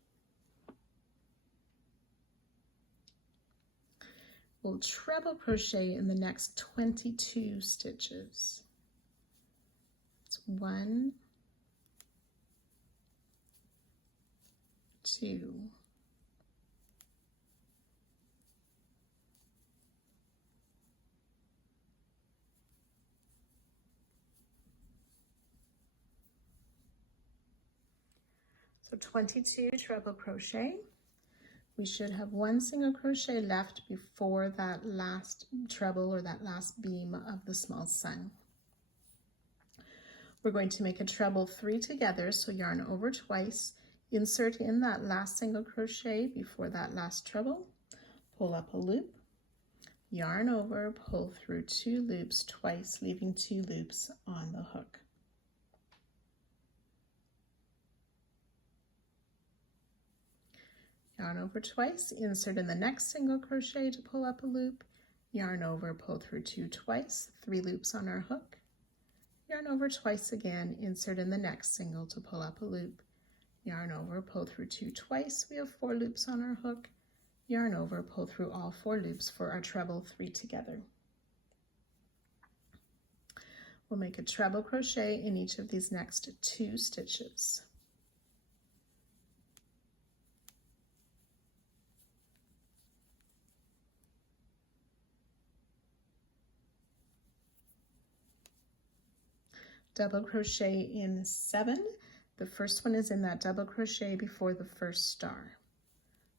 We'll treble crochet in the next 22 stitches. It's 1, 2, 22 treble crochet. We should have one single crochet left before that last treble or that last beam of the small sun. We're going to make a treble 3 together, so yarn over twice, insert in that last single crochet before that last treble, pull up a loop, yarn over, pull through 2 loops twice, leaving 2 loops on the hook. Yarn over twice, insert in the next single crochet to pull up a loop, yarn over, pull through 2 twice, 3 loops on our hook, yarn over twice again, insert in the next single to pull up a loop, yarn over, pull through 2 twice, we have 4 loops on our hook, yarn over, pull through all 4 loops for our treble 3 together. We'll make a treble crochet in each of these next 2 stitches. Double crochet in 7. The first one is in that double crochet before the first star.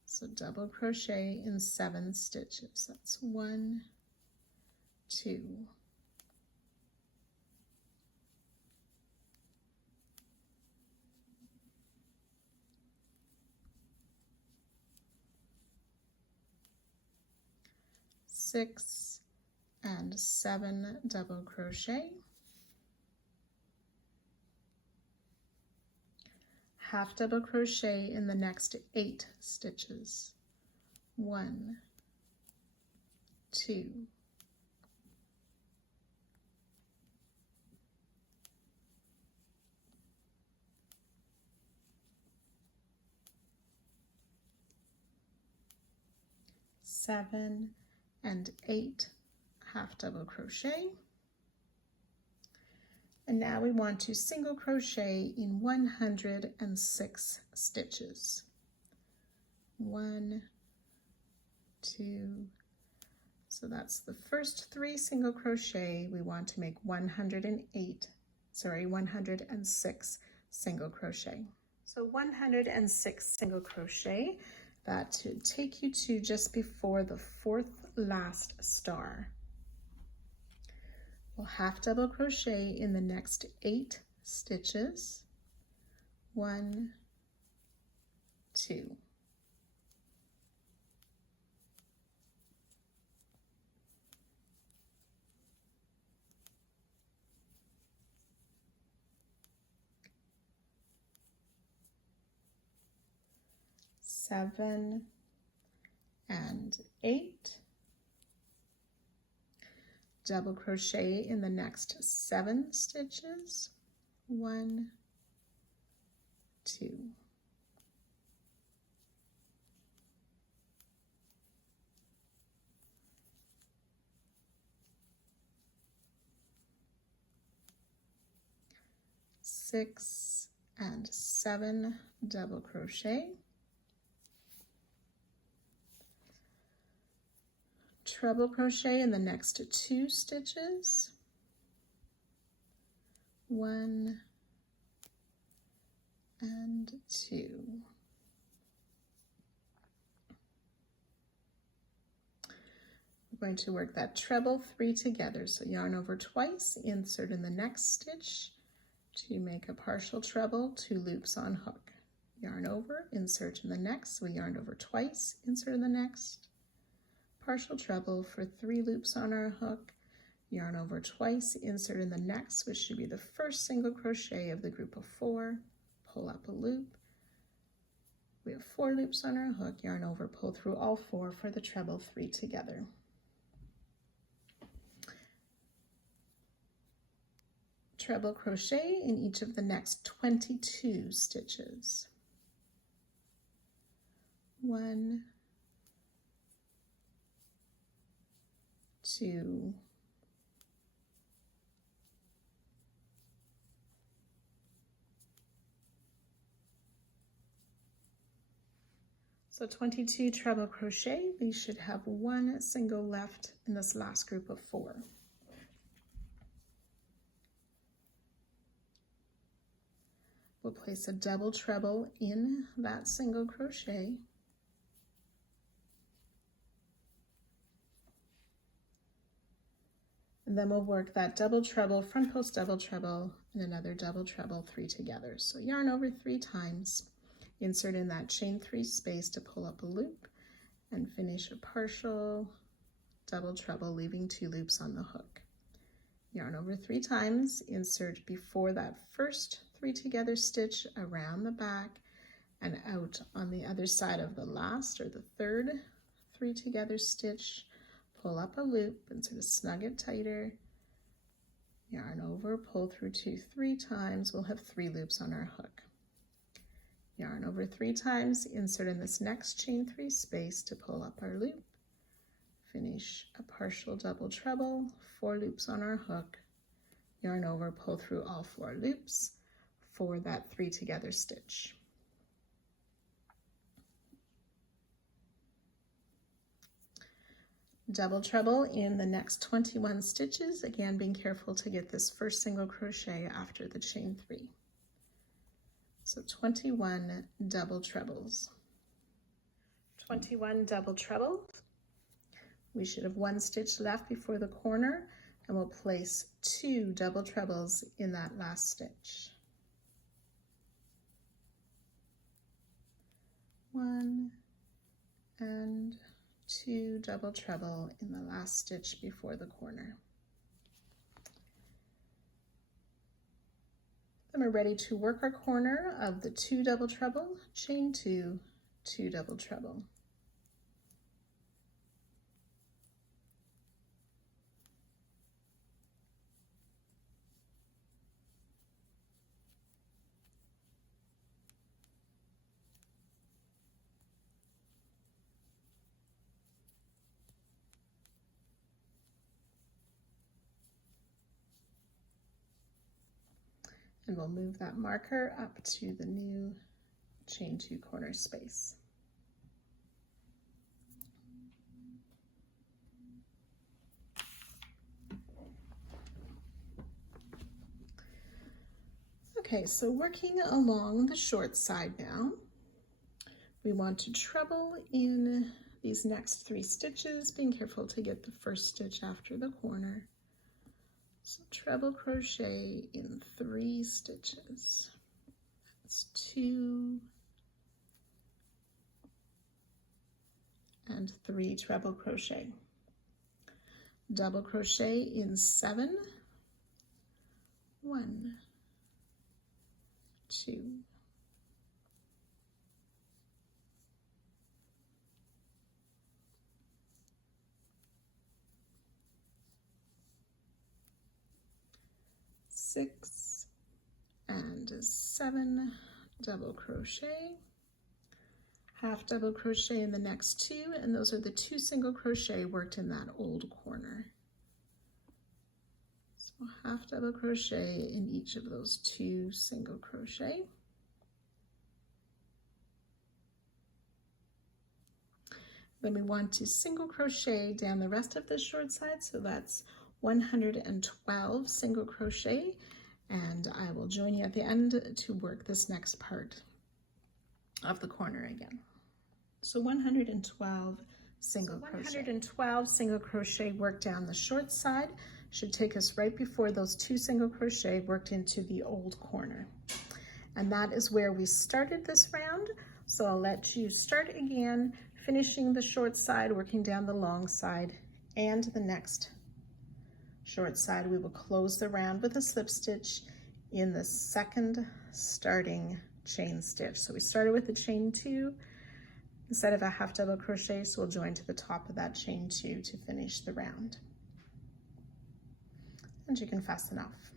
So double crochet in 7 stitches. That's 1, 2, 6 and 7 double crochet. Half double crochet in the next 8 stitches. 1, 2, 7 and 8 half double crochet. And now we want to single crochet in 106 stitches. 1, 2, so that's the first 3 single crochet. We want to make 106 single crochet. So 106 single crochet, that to take you to just before the 4th last star. We'll half double crochet in the next 8 stitches. 1, 2. Seven and 8. Double crochet in the next 7 stitches. 1, 2. Six and 7 double crochet. Treble crochet in the next 2 stitches. 1 and 2. We're going to work that treble 3 together. So yarn over twice, insert in the next stitch to make a partial treble, 2 loops on hook. Yarn over, insert in the next. We yarned over twice, insert in the next. Partial treble for 3 loops on our hook, yarn over twice, insert in the next, which should be the first single crochet of the group of 4, pull up a loop. We have 4 loops on our hook, yarn over, pull through all 4 for the treble 3 together. Treble crochet in each of the next 22 stitches. 1, 2, 22 treble crochet. We should have 1 single left in this last group of 4. We'll place a double treble in that single crochet. And then we'll work that double treble, front post double treble, and another double treble, 3 together. So yarn over 3 times, insert in that chain 3 space to pull up a loop, and finish a partial double treble, leaving 2 loops on the hook. Yarn over 3 times, insert before that first 3 together stitch around the back and out on the other side of the last or the third 3 together stitch. Pull up a loop and sort of snug it tighter. Yarn over, pull through 2 3 times. We'll have 3 loops on our hook. Yarn over 3 times, insert in this next chain 3 space to pull up our loop. Finish a partial double treble, 4 loops on our hook. Yarn over, pull through all 4 loops for that 3 together stitch. Double treble in the next 21 stitches, again being careful to get this first single crochet after the chain 3. So 21 double trebles. 21 double trebles. We should have 1 stitch left before the corner, and we'll place 2 double trebles in that last stitch. 1 and 2 double treble in the last stitch before the corner. Then we're ready to work our corner of the 2 double treble, chain 2, 2 double treble. And we'll move that marker up to the new chain 2 corner space. Okay, so working along the short side now, we want to treble in these next 3 stitches, being careful to get the first stitch after the corner. So treble crochet in 3 stitches. That's 2 and 3 treble crochet. Double crochet in 7, 1, 2, 6 and 7 double crochet, half double crochet in the next 2, and those are the 2 single crochet worked in that old corner. So half double crochet in each of those 2 single crochet. Then we want to single crochet down the rest of the short side, so that's 112 single crochet, and I will join you at the end to work this next part of the corner again. So 112 single crochet. 112 single crochet worked down the short side should take us right before those 2 single crochet worked into the old corner. And that is where we started this round. So I'll let you start again, finishing the short side, working down the long side, and the next short side. We will close the round with a slip stitch in the second starting chain stitch. So we started with the chain 2 instead of a half double crochet, so we'll join to the top of that chain 2 to finish the round. And you can fasten off.